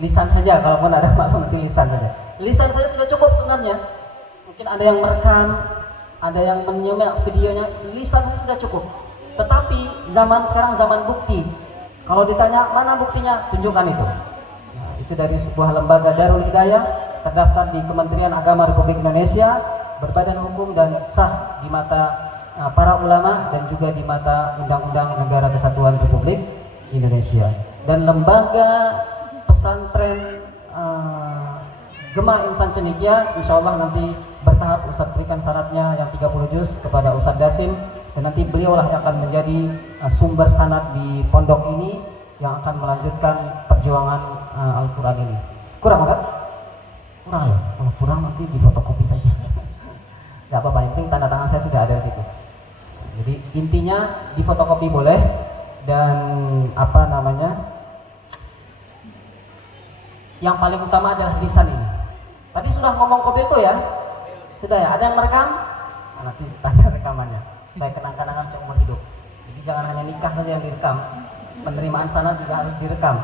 lisan saja, kalaupun ada malam nanti lisan saja. Lisan saja sudah cukup sebenarnya. Mungkin ada yang merekam, ada yang menyimak videonya, lisan saja sudah cukup. Tetapi zaman sekarang zaman bukti. Kalau ditanya mana buktinya, tunjukkan itu. Nah, itu dari sebuah lembaga Darul Hidayah, terdaftar di Kementerian Agama Republik Indonesia, berbadan hukum dan sah di mata para ulama dan juga di mata Undang-Undang Negara Kesatuan Republik Indonesia. Dan lembaga pesantren Gema Insan Cendekia, insya Allah nanti bertahap Ustadz berikan syaratnya yang 30 juz kepada Ustadz Qasim, dan nanti beliaulah yang akan menjadi sumber sanad di pondok ini yang akan melanjutkan perjuangan Al-Quran ini. Kurang Ustadz? Kurang ya? Kalau kurang nanti difotokopi saja. Gak apa-apa, yang penting tanda tangan saya sudah ada di situ. Jadi intinya difotokopi boleh, dan apa namanya, yang paling utama adalah lisan ini. Tadi sudah ngomong qabil tuh ya? Sudah ya? Ada yang merekam? Nah, nanti tanya rekamannya supaya kenang-kenangan seumur hidup. Jadi jangan hanya nikah saja yang direkam, penerimaan sanad juga harus direkam.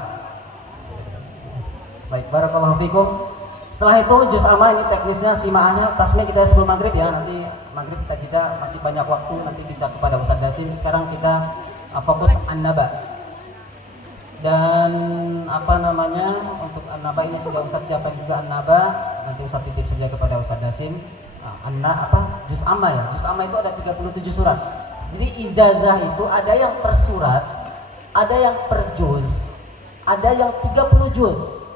Baik, barakallahu fikum. Setelah itu juz amma, ini teknisnya simaannya tasmi kita sebelum maghrib ya. Nanti maghrib kita jeda, masih banyak waktu, nanti bisa kepada Ustadz Qasim. Sekarang kita fokus an-naba. Dan apa namanya, untuk an-naba ini sudah Ustadz siapkan juga an-naba. Nanti Ustadz titip saja kepada Ustadz Qasim. Juz amma ya. Juz amma itu ada 37 surat. Jadi ijazah itu ada yang per surat, ada yang per juz, ada yang 30 juz,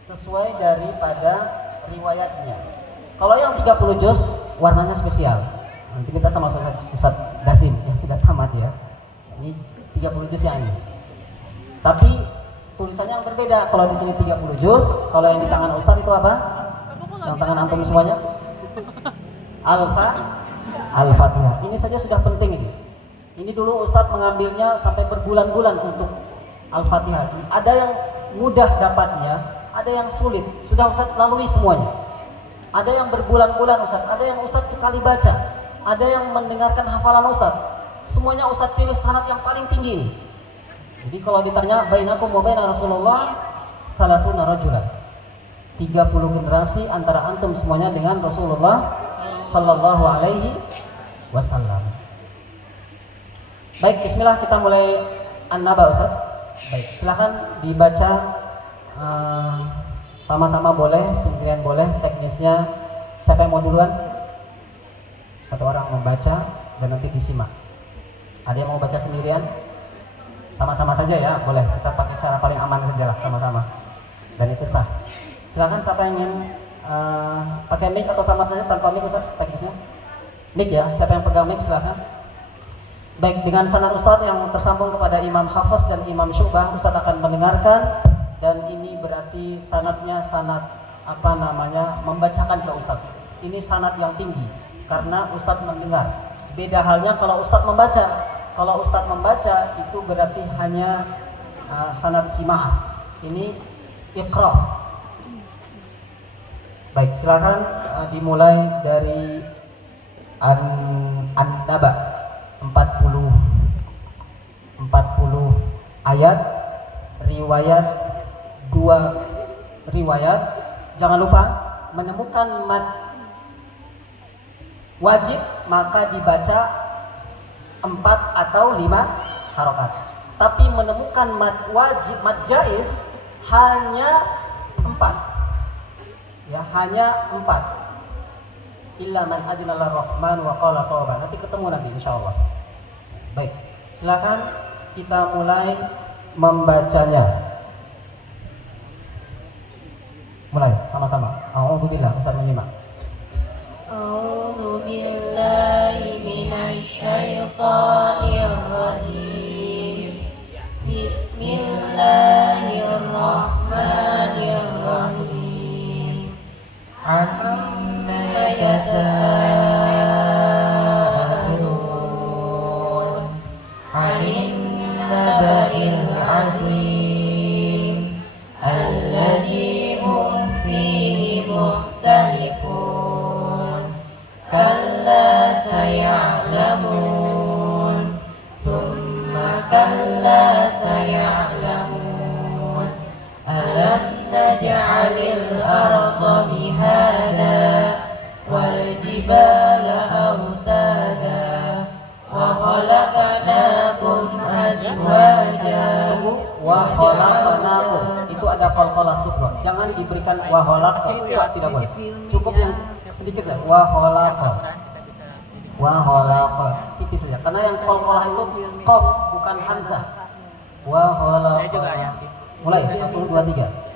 sesuai daripada riwayatnya. Kalau yang 30 juz warnanya spesial. Nanti kita sama Ustadz Qasim yang sudah tamat ya. Ini 30 juz yang ini. Tapi tulisannya yang berbeda. Kalau di sini 30 juz, kalau yang di tangan Ustadz itu apa? Yang tangan antum semuanya? Al-Fatihah. Ini saja sudah penting ini. Ini dulu Ustadz mengambilnya sampai berbulan-bulan untuk Al-Fatihah. Ada yang mudah dapatnya, ada yang sulit. Sudah Ustadz lalui semuanya. Ada yang berbulan-bulan Ustadz, ada yang Ustadz sekali baca, ada yang mendengarkan hafalan Ustadz. Semuanya Ustadz pilih sanad yang paling tinggi ini. Jadi kalau ditanya bainakum wa baina Rasulullah salasuna rajulan, 30 generasi antara antum semuanya dengan Rasulullah Sallallahu Alaihi Wasallam. Baik, bismillah, kita mulai an-naba Ustaz. Baik, silahkan dibaca sama-sama boleh, sendirian boleh. Teknisnya siapa yang mau duluan? Satu orang membaca dan nanti disimak. Ada yang mau baca sendirian? Sama-sama saja ya, boleh. Kita pakai cara paling aman saja lah, sama-sama. Dan itu sah. Silahkan siapa yang ingin pakai mic atau sama saja tanpa mic Ustaz, teknisnya? Mic ya, siapa yang pegang mic silahkan. Baik, dengan sanad Ustaz yang tersambung kepada Imam Hafiz dan Imam Syu'bah, Ustaz akan mendengarkan. Dan ini berarti sanadnya sanad apa namanya, membacakan ke Ustaz. Ini sanad yang tinggi karena Ustaz mendengar. Beda halnya kalau Ustaz membaca. Kalau Ustaz membaca itu berarti hanya sanad simah. Ini iqra. Baik, silakan dimulai dari An-Naba 40 ayat, riwayat 2 riwayat. Jangan lupa menemukan mad wajib maka dibaca 4 atau 5 harokat. Tapi menemukan mad wajib, mad jaiz hanya 4. Ya, hanya 4. Illa man adinallah rahman wa qala shawaba. Nanti ketemu nanti insyaallah. Baik, silakan kita mulai membacanya. Mulai sama-sama. A'udzubillah, Ustaz menyimak. A'udzu billahi minasyaitonir rajim. Bismillahirrahmanirrahim. Amma yatasaalun 'anil naba'il 'azim alladzi hum fihi mukhtalifun. Kalla saya'lamun summa kalla saya'lamun. Alam naj'alil arda mihada wal jibala autada wa khalaqnakum azwaja Wa khalaqnakum. Itu ada qalqalah sukra. Jangan diberikan wa khalaqa, tidak boleh. Cukup yang sedikit saja. Wa khalaqa. Wa khalaqa. Tipis saja. Karena yang qalqalah itu qaf bukan hamzah. Wa khalaqa. Mulai 1 2 3.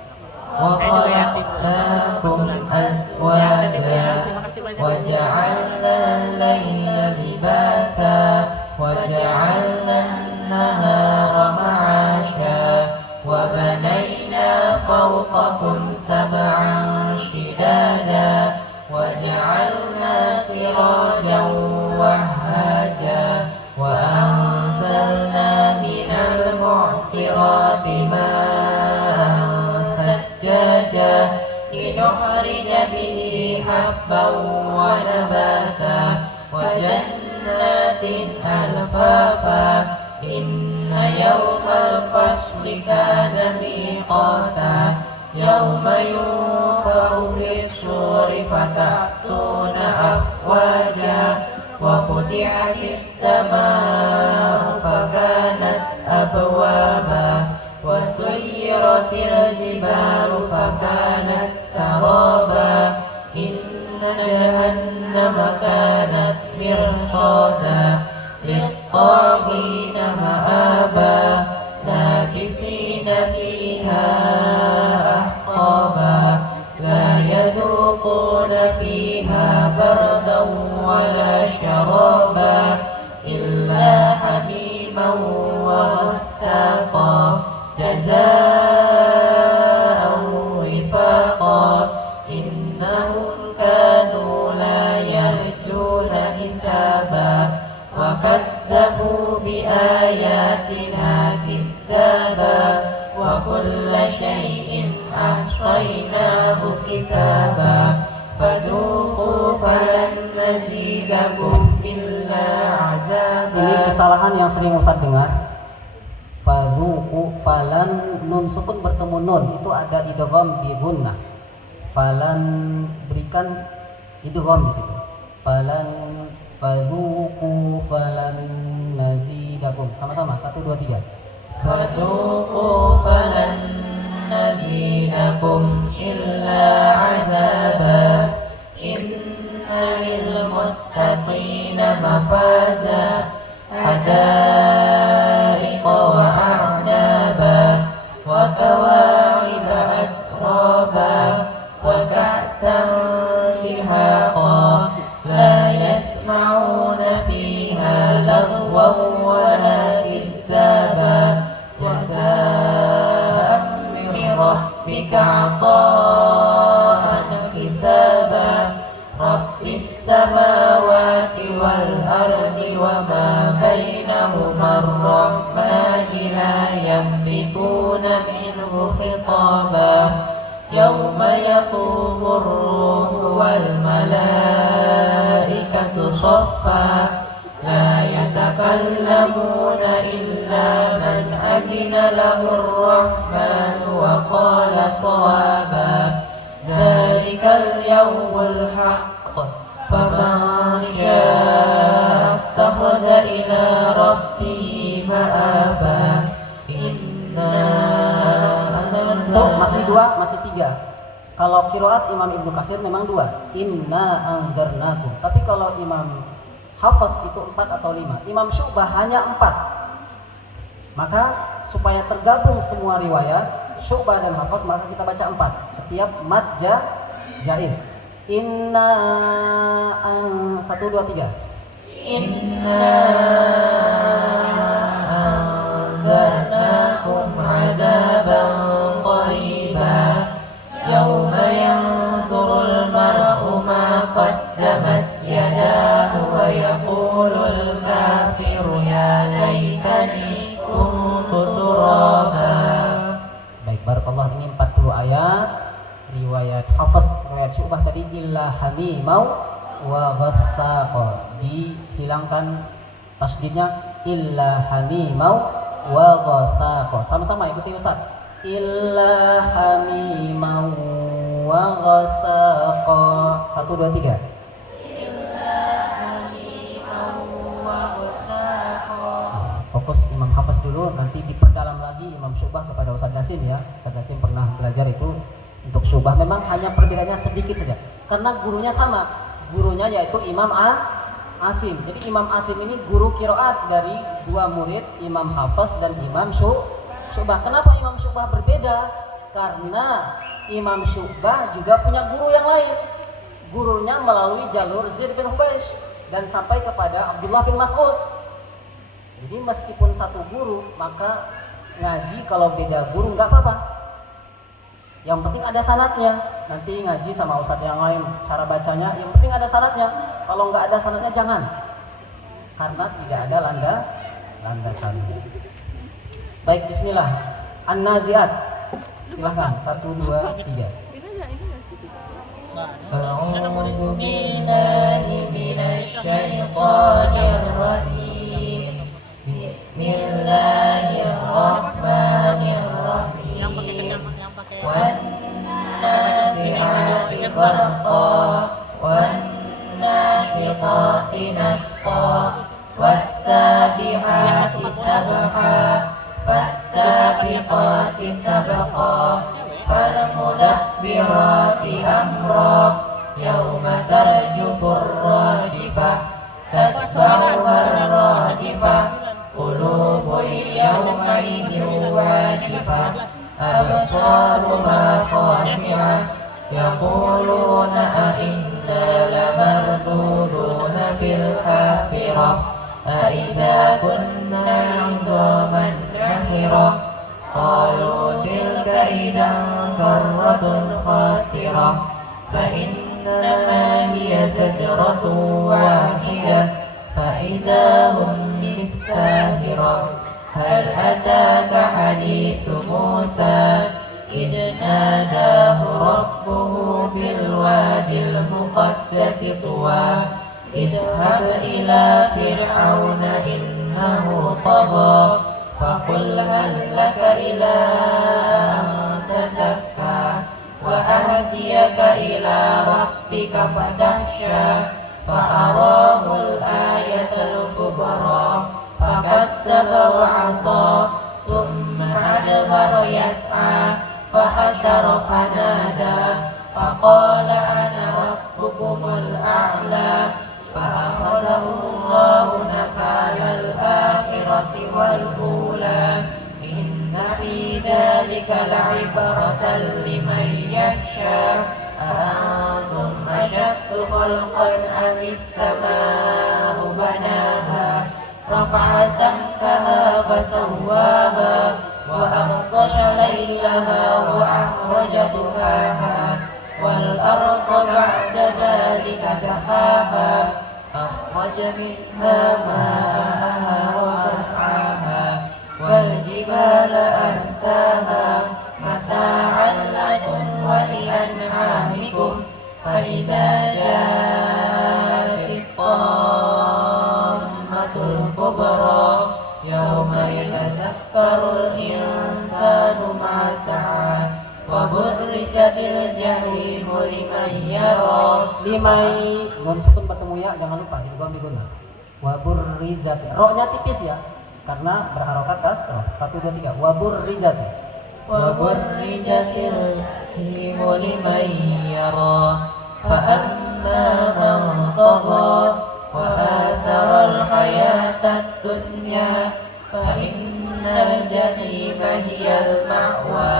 wa khalaqnakum azwaja wa ja'alna al-laila libasa wa ja'alna an-nahara ma'asha wa banayna fawqakum sab'an shidada wa ja'alna sirajan wahhaja wa anzalna minal mu'sirati ma'an sajjaja linukhrija bihi habban wa nabata wa jannatin alfafa. Inna yawmal fasli kana miqata yawma yunfakhu fis-suri fatatuna afwaja wa futihatis samaa'u fakanat abwaba wa suyyiratil jibalu fakanat saraba. Inna jahannama kanat mirsada lit-taghina ma'aba labisina fiha ahqaba la yazuquna fiha bardan wala syaraba illa hamiman wa ghassaqa jazaa'an wifaqa. Innahum kanu la yarjuna hisaba wa kazzabu bi ayatina kizzaba wa kulla syai'in ahsaynahu kitaba fadzuqu falan nazidakum illa azaba. Ini kesalahan yang sering Ustaz dengar. Fadzuqu, falan nun sukun bertemu nun itu ada idgham bi gunnah. Falan berikan idgham di situ. Falan fadzuqu falan nazidakum. Sama-sama 1 2 3. Fadzuqu falan nazidakum illa azaba. Inna lil muttaqina mafaza hadaiqa wa a'naba wa kawa'iba atraba wa ka'san dihaqa la yasma'una fiha lagwan wala kizzaba jazaa'an min rabbika 'ata'an hisaba. Rabbis samawati wal ardi wa ma bainahuma ar-rahmani la yamlikuna minhu khitaba يوم يقوم الروح والملائكة صفا لا يتكلمون إلا من أذن له الرحمن وقال صوابا ذلك اليوم الحق فمن شاء اتخذ إلى ربه مآبا Itu masih dua, masih tiga. Kalau qiraat Imam Ibnu Katsir memang dua, inna anzarnakum. Tapi kalau Imam Hafs itu 4 atau 5. Imam Syu'bah hanya 4. Maka supaya tergabung semua riwayat Syu'bah dan Hafs, maka kita baca 4. Setiap mad jaiz. Inna 1 2 3. Inna anzarnakum azaban qariba yawma yanzurul mar'u ma qaddamat yadahu wa yaqulul kafiru ya laitani kuntu turaba. Baik, barakallah, ini 40 ayat riwayat Hafs, riwayat Syu'bah tadi illa hamimau wa ghassaqa, dihilangkan tasdidnya illa hamimau wa ghassaqa. Sama-sama ikuti Ustaz. Illa hamimau wa ghassaqa. 1 2 3. Fokus Imam Hafs dulu, nanti diperdalam lagi Imam Syu'bah kepada Ustaz Qasim ya. Ustaz Qasim pernah belajar itu untuk Syu'bah. Memang hanya perbedaannya sedikit saja, karena gurunya sama. Gurunya yaitu Imam Asim. Jadi Imam Asim ini guru qiraat dari dua murid, Imam Hafs dan Imam Syu'bah. Kenapa Imam Syu'bah berbeda? Karena Imam Syu'bah juga punya guru yang lain. Gurunya melalui jalur Zaid bin Hubaish dan sampai kepada Abdullah bin Mas'ud. Jadi meskipun satu guru, maka ngaji kalau beda guru nggak apa-apa. Yang penting ada sanadnya. Nanti ngaji sama ustadz yang lain, cara bacanya yang penting ada sanadnya. Kalau nggak ada sanadnya jangan, karena tidak ada landasannya. Baik, bismillah. An-Nazi'at. Silahkan 1 2 3. A'udzu billahi minasy syaithanir rajim. Bismillahirrahmanirrahim. Wan nasi'ati gharqa wan nashiqati nasqa was-sabihati sabha fas-sabiqati sabqa falmudabbirati amra yawma tarjufur rajifah tasbahur radifah qulubun yawma idzin wajifah absaruha khashi'ah yaquluna a'inna lamarduduna fil akhirah a'iza kunna 'idhaman nakhirah qalu tilka idzan karratun khasirah fa innama hiya zajratun wahidah fa iza hum bis-sahirah hal ataka hadithu Musa idh nadahu rabbuhu bil wadil muqaddasi tuwa idhhab ila fir'auna innahu tagha faqul hal laka ila an tazakka wa ahdiyaka ila rabbika fatahsha fa'arahul ayatal kubra fakazzaba wa 'asa summa adbara yas'a fahashara fanada faqala ana rabbukumul a'la fa'akhadhahu Allahu nakalal akhirati wal ula inna fi dhalika la'ibratan liman yakhsha a'antum ashaddu khalqan amis samaa'u banaha rafa'a samkaha fasawwaha wa aghtasha laylaha wa ahraja duhaha wal arda ba'da dhalika dahaha akhraja minha ma'aha wa mar'aha wal jibala arsaha mata'an lakum wa الجحيم لمن يرى Limai nun sukun bertemu ya, jangan lupa idgham bi gunnah. Wa burrizat. Ro-nya tipis ya karena berharokat kasrah. 1 2 3. Wa burrizat. وبرزت الجحيم لمن يرى فأما من طغى وآثر الحياة الدنيا فإن الجحيم هي المأوى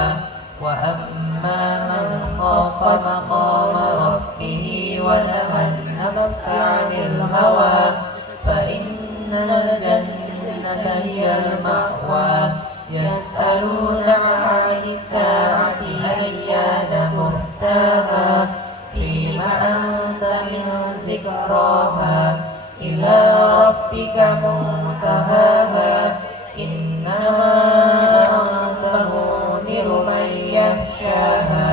وأما من خاف مقام ربه ونهى النفس عن الهوى فإن الجنة هي المأوى يسألونك عن الساعة أيان مرساها فيما أنت من ذكراها إلى ربك منتهاها إنما أنت منذر من يخشاها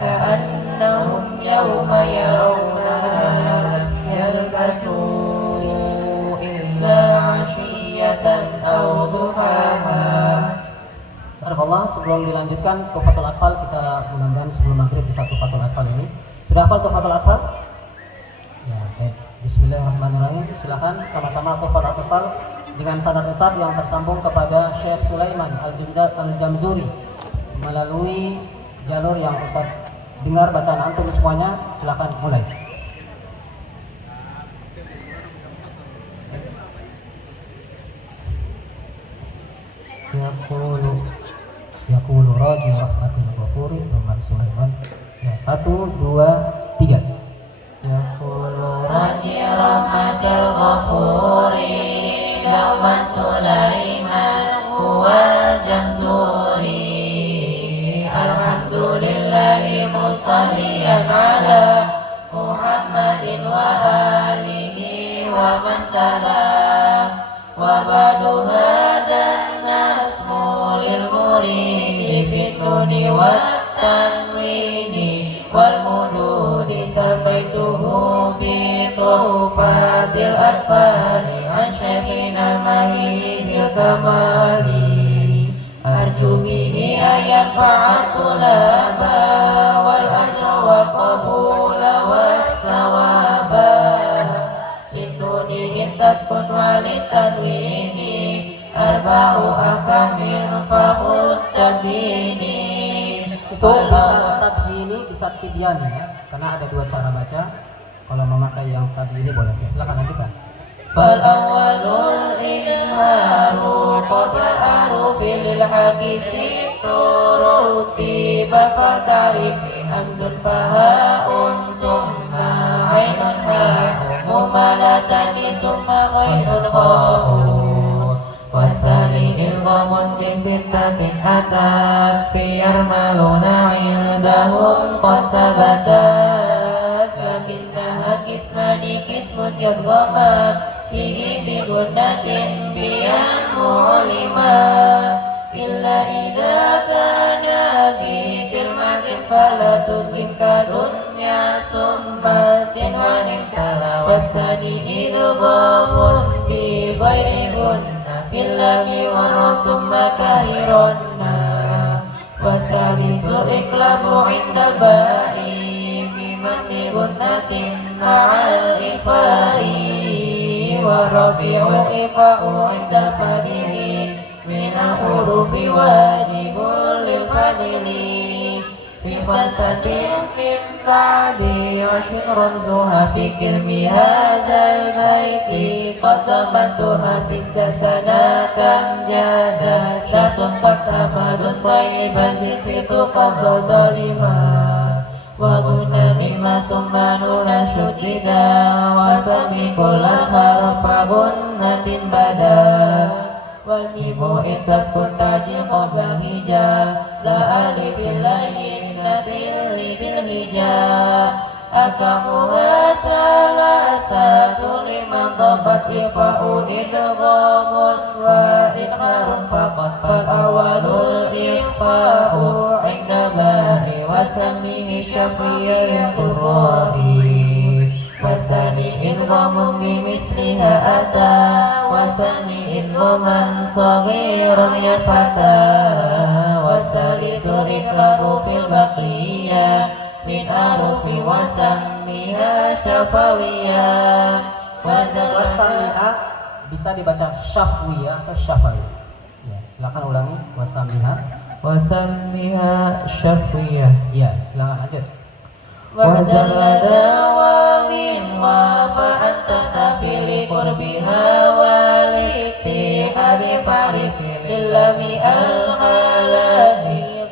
كأنهم يوم يرونها لم يلبثوا إلا عشية أو ضحاها. Barakallah, sebelum dilanjutkan Tuhfatul Atfal, kita mudah-mudahan sebelum maghrib bisa Tuhfatul Atfal ini. Sudah hafal Tuhfatul Atfal? Ya, baik. Bismillahirrahmanirrahim. Silakan sama-sama Tuhfatul Atfal dengan sanad Ustadz yang tersambung kepada Syekh Sulaiman Al-Jamzuri melalui jalur yang Ustadz dengar bacaan antum semuanya. Silakan mulai. Yaqulu raji rahmatil ghafuri Umar Sulaiman. Ya, 1 2 3. Yaqulu raji rahmatil ghafuri Umar Sulaiman huwa Jamzuri. Alhamdulillahi musalliyan ala Muhammadin wa alihi wa man tala wa ba'du hadzal nasmu lil muridi fi nuni wat tanwini wal mududi sambaituhu bi tuhfatil atfali an syekhina al mahizil kamali arju bihi ayat fa'atulaba wal ajra wal qabula was sawaba linduni intaskun walit tanwini arba'u ahkamin fahus tabini. Itu bisa tabhini, bisa tibyani ya, karena ada 2 cara baca. Kalau memakai yang tabhini boleh. Ya, silakan lanjutkan. Fal awwalul izharu qabla arufi lil haqisi turuti bafal tarifi hamzun fahaun summa ainun ha'un mumalatani summa ghainun kha'un wastani ilghamun bisittatin atat fi yarmaluna indahum qad sabatat lakinnaha kismani kismun yadghama fihi bi gunnatin biyan mu'lima illa idza kana bi kilmatin fala tudkim ka dunya summa sinwanin tala wasani idghamun bi ghairi gunna fil lami wa summa kahironna wasalisu iklabu indal ba'i biman bi gunnatin ma'al ifai warabi'ul ifa'u indal fadili minal hurufi wajibul lil fadili sifasatin min ba'di yashin ramzuha fi kilmi hazal baiti qaddamantuha sifda sanatan jada syasun qad samadun tayyiban zilfitu qad zalimah wa guna mimma summanuna syudida wa sami kullan harfa gunnatin bada wal mimu intaskun taji qabla hija la alifil layinatil lizil hija akamuha salasatul liman dhabat ifa'u idghamun wa ismarun faqat fal awalul ifa'u indal ba'i wasamihi syafiyil qurra'i wasani idghamun bimisliha ata wasani idghaman saghiran ya fata wasalisu iqlabu fil baqi سمية من أعرف وسميها شفوية Wasamiha bisa dibaca syafwiyah atau syafai. Ya, silakan ulangi wasamiha. وسميها شفوية Ya, silakan lanjut. وجل دواو وفأنت تفي لقربها والاجتهاد فاعرف للم الغلد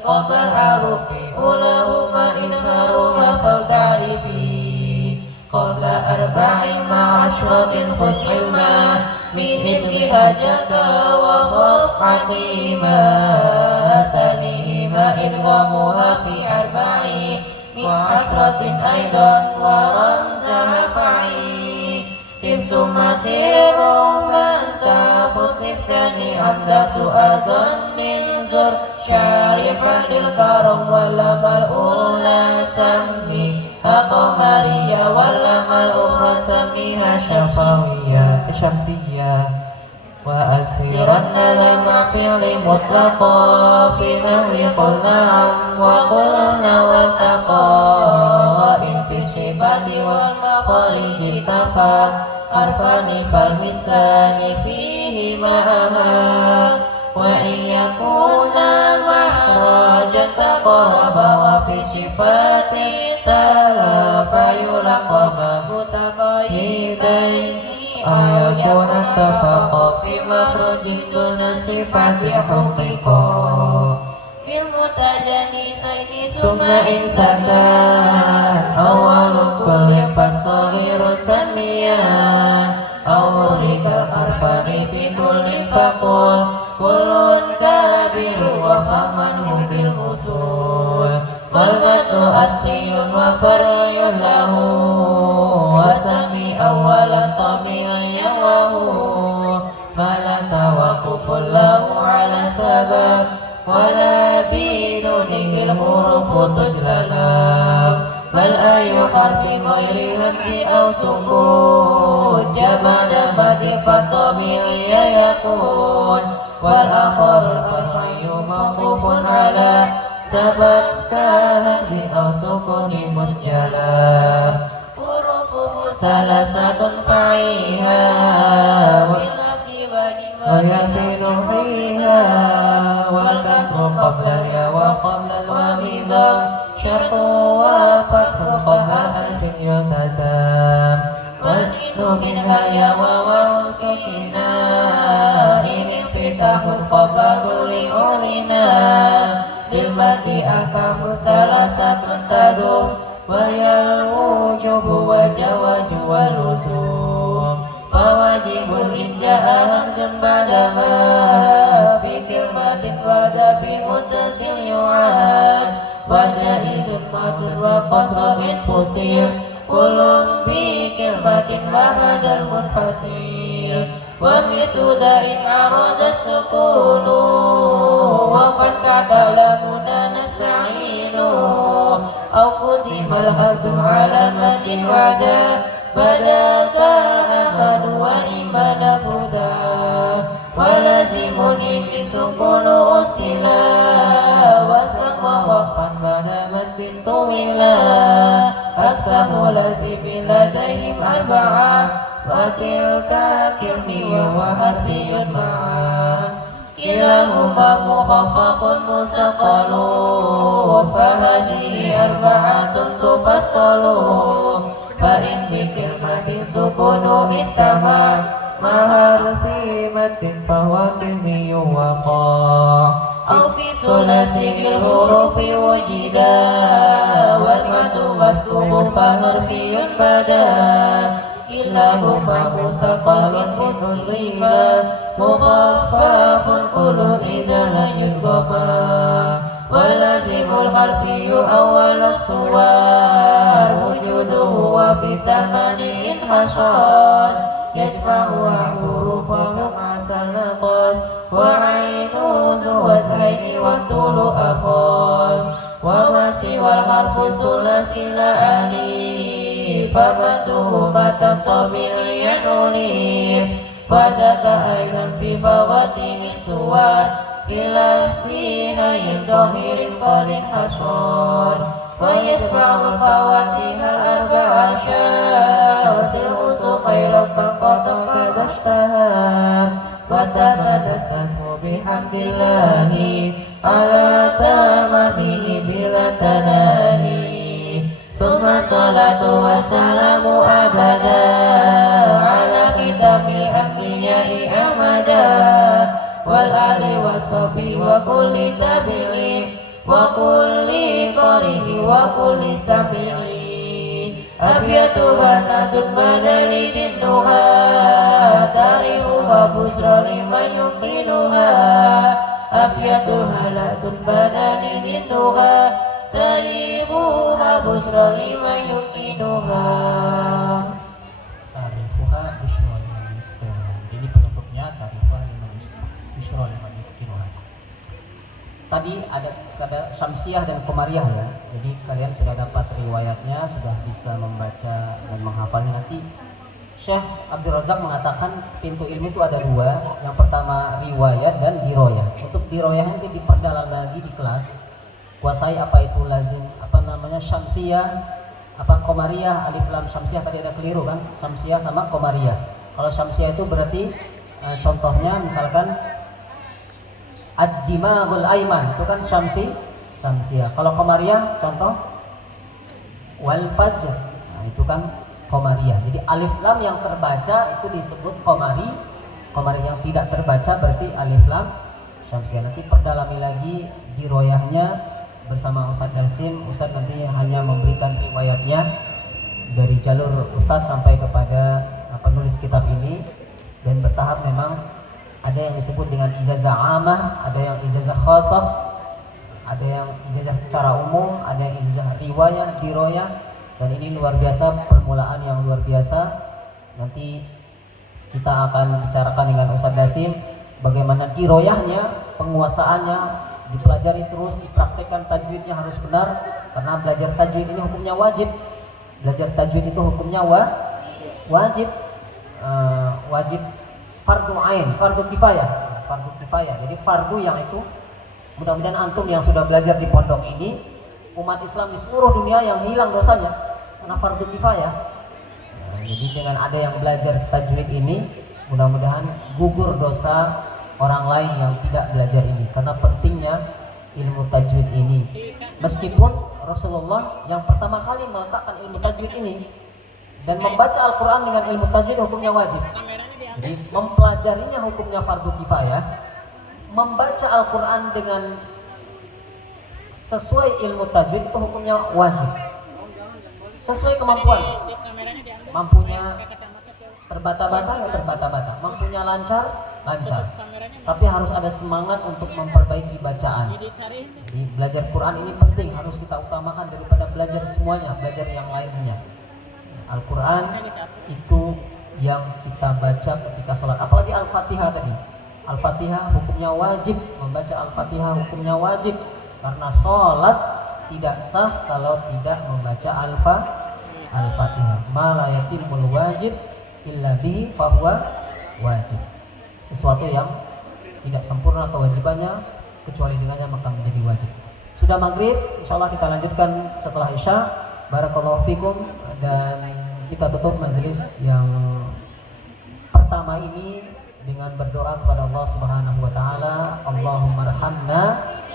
قبل الحروف أولهما إظهارها فلتعرفي قبل 4 مع 10 خذ علما من ابتهاجك وخف حكيما ثانيهما إدغامها في 4 وعشرة أيضا ورمزها فعي تمس مسير من تفوز نفساني عند سوء ظن زر شارفا للكرم واللم الأولى سمي قمرية واللم الأخرى سميها شفوية شمسية وأسهرن لما فعل مطلقا في نحو قل نعم وقلنا والتقى إن في الصفات والمخارج اتفق حرفان فالمثلان فيهما أهان وإن يكونا محرجا تقربا وفي صفات تلا فيلقبا متقيدين أو يكون اتفقا في مخرج دون صفات حقيقا بالمتجانسين ثم إن سكن أول كل فالصغير سميان أو مرك الحرفان في كل فقل كل كبير وفمنه بالوصول والمد أصلي وفرعي له وسمي أولا طبيعيا وهو ما لا توقف له على سبب ولا بدونه الحروف تجلى بل أي حرف غير همز أو سكون جبل مد فالطبيعي يكون والآخر الفرعي موقوف على سبب كهمز أو سكون مسجلا حروفه 3 فعيها والياء نوحيها والكسر قبل الياء وقبل الواو شرط وفتح قبل ألف يلتزم والدين منها الياء وواو سكينة إن انفتاح قبل كل أولنا للمد أحكام 3 تدوم وهي الوجوب والجواز واللزوم فواجب إن جاء همز بعد ما في كلمة وذا بمتصل يعاد وجائز مد وقصر إن فصل كل بكلمة وهذا المنفصل ومثل ذا إن عرض السكون وفك كلامنا نستعين أو قدم الهمز على مد وذا بداك أمل وإيمان فوزا ولازم إن السكون أصلا واسنا ووقفا بلا مد طويلا أقسام لازم لديهم 4 وتلك كلمي وحرفي معا كلاهما مخفف مثقل فهذه 4 تفصل فإن بكلمة سكون استمع مع حرف مد فهو كلمي وقع أو في ثلاثي الحروف وجدا والمد وصله فحرفي بدا كلاهما مثقل من ألغيما مخفف كل إذا لم يدغما ولازم الحرفي أول الصور وجوده وفي زمن انحشر يجمعها حروفه عسى النقص وعين ذو وجهين والطول أخص وما سوى الحرف الثلاثي لا أليف فمده متى طبيعيا أليف وذاك أيضا في فواتح الصور في لفظها ظاهر قد انحشر ويسمع الفواتح الأربع عشر وسلغس خيرا من قد قد اشتهى وتمت الاسم بحمد الله على تمامه بلا تناهي ثم الصلاة والسلام أبدا على ختام الأنبياء أمدا والآل والصحب وكل تابعين وكل قارئ وكل سامع أبيات بنات بدل جنها تاريخها بشرى لمن يمكنها أبيات هلات بدل جنها تاريخها بشرى لمن يمكنها. Tarifuha Bushra liman yutqinuha. Jadi penutupnya Tarifuha liman Bushra liman yutqinuha. Tadi ada Syamsiah dan Qamariyah ya. Jadi kalian sudah dapat riwayatnya, sudah bisa membaca dan menghafalnya. Nanti Syekh Abdul Razak mengatakan pintu ilmu itu ada dua. Yang pertama riwayat dan diroyah. Untuk diroyah nanti diperdalam lagi di kelas. Kuasai apa itu lazim, apa namanya Syamsiah, apa Qamariyah, alif lam Syamsiah tadi ada keliru kan? Syamsiah sama Qamariyah. Kalau Syamsiah itu berarti contohnya misalkan Ad-Dimagul Aiman itu kan Syamsiah. Kalau Qamariyah contoh Wal Fajr. Nah, itu kan Qamariyah. Jadi alif lam yang terbaca itu disebut Qamariyah yang tidak terbaca berarti alif lam Syamsiah. Nanti perdalami lagi diroyahnya bersama Ustadz Dalsim. Ustadz nanti hanya memberikan riwayatnya dari jalur Ustadz sampai kepada penulis kitab ini, dan bertahap memang ada yang disebut dengan ijazah amah, ada yang ijazah khasah, ada yang ijazah secara umum, ada yang ijazah riwayah, diroyah, dan ini luar biasa, permulaan yang luar biasa. Nanti kita akan bicarakan dengan Ustadz Dalsim bagaimana diroyahnya, penguasaannya, dipelajari terus, dipraktekkan, tajwidnya harus benar, karena belajar tajwid ini hukumnya wajib. Belajar tajwid itu hukumnya wajib, wajib fardu ain, fardu kifayah. Jadi fardu yang itu mudah-mudahan antum yang sudah belajar di pondok ini, umat Islam di seluruh dunia yang hilang dosanya karena fardu kifayah. Jadi dengan ada yang belajar tajwid ini, mudah-mudahan gugur dosa orang lain yang tidak belajar ini, karena pentingnya ilmu tajwid ini. Meskipun Rasulullah yang pertama kali meletakkan ilmu tajwid ini, dan membaca Al-Quran dengan ilmu tajwid hukumnya wajib. Jadi mempelajarinya hukumnya fardu kifayah, membaca Al-Quran dengan sesuai ilmu tajwid itu hukumnya wajib. Sesuai kemampuan, mampunya terbata-bata ya terbata-bata, mampunya lancar. Tapi harus ada semangat untuk memperbaiki bacaan. Jadi belajar Quran ini penting, harus kita utamakan daripada belajar semuanya, belajar yang lainnya. Al-Quran itu yang kita baca ketika sholat, apalagi Al-Fatihah tadi. Al-Fatihah hukumnya wajib, membaca Al-Fatihah hukumnya wajib, karena sholat tidak sah kalau tidak membaca Al-Fatihah. Ma la yatimul wajib illa bihi fahuwa wajib. Sesuatu yang tidak sempurna kewajibannya kecuali dengannya maka menjadi wajib. Sudah maghrib, insyaallah kita lanjutkan setelah isya. Barakallahu fikum, dan kita tutup majelis yang pertama ini dengan berdoa kepada Allah Subhanahu wa taala. Allahumma arhamna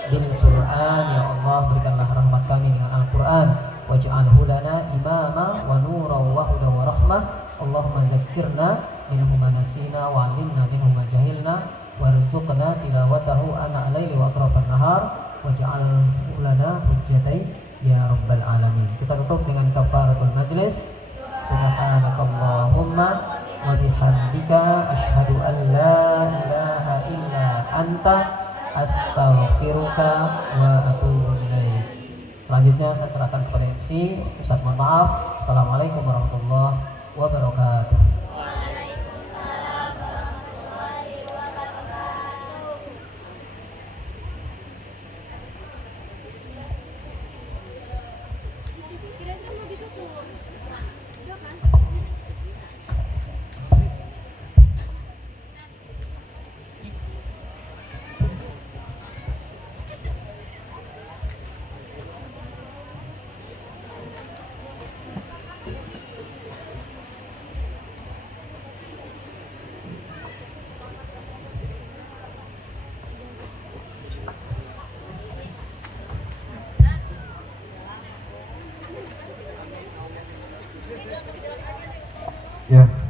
bil Qur'an, ya Allah berikanlah rahmat kami dengan Al-Qur'an, waj'alhu lana imama wa nuran wa hudan wa rahmah. Allahumma dzakkirna minhu ma nasina wa 'allimna minhu ma jahilna warzuqna tilawatahu ana al-laili wa atrafan nahar waj'alhu lana hujjatai ya rabbal alamin. Kita tutup dengan kafaratul majlis. Subhanakallahumma wa bihamdika asyhadu an la ilaha illa anta astaghfiruka wa atubu ilaik. Selanjutnya saya serahkan kepada MC. Ustaz, mohon maaf. Assalamualaikum warahmatullahi wabarakatuh. Ya.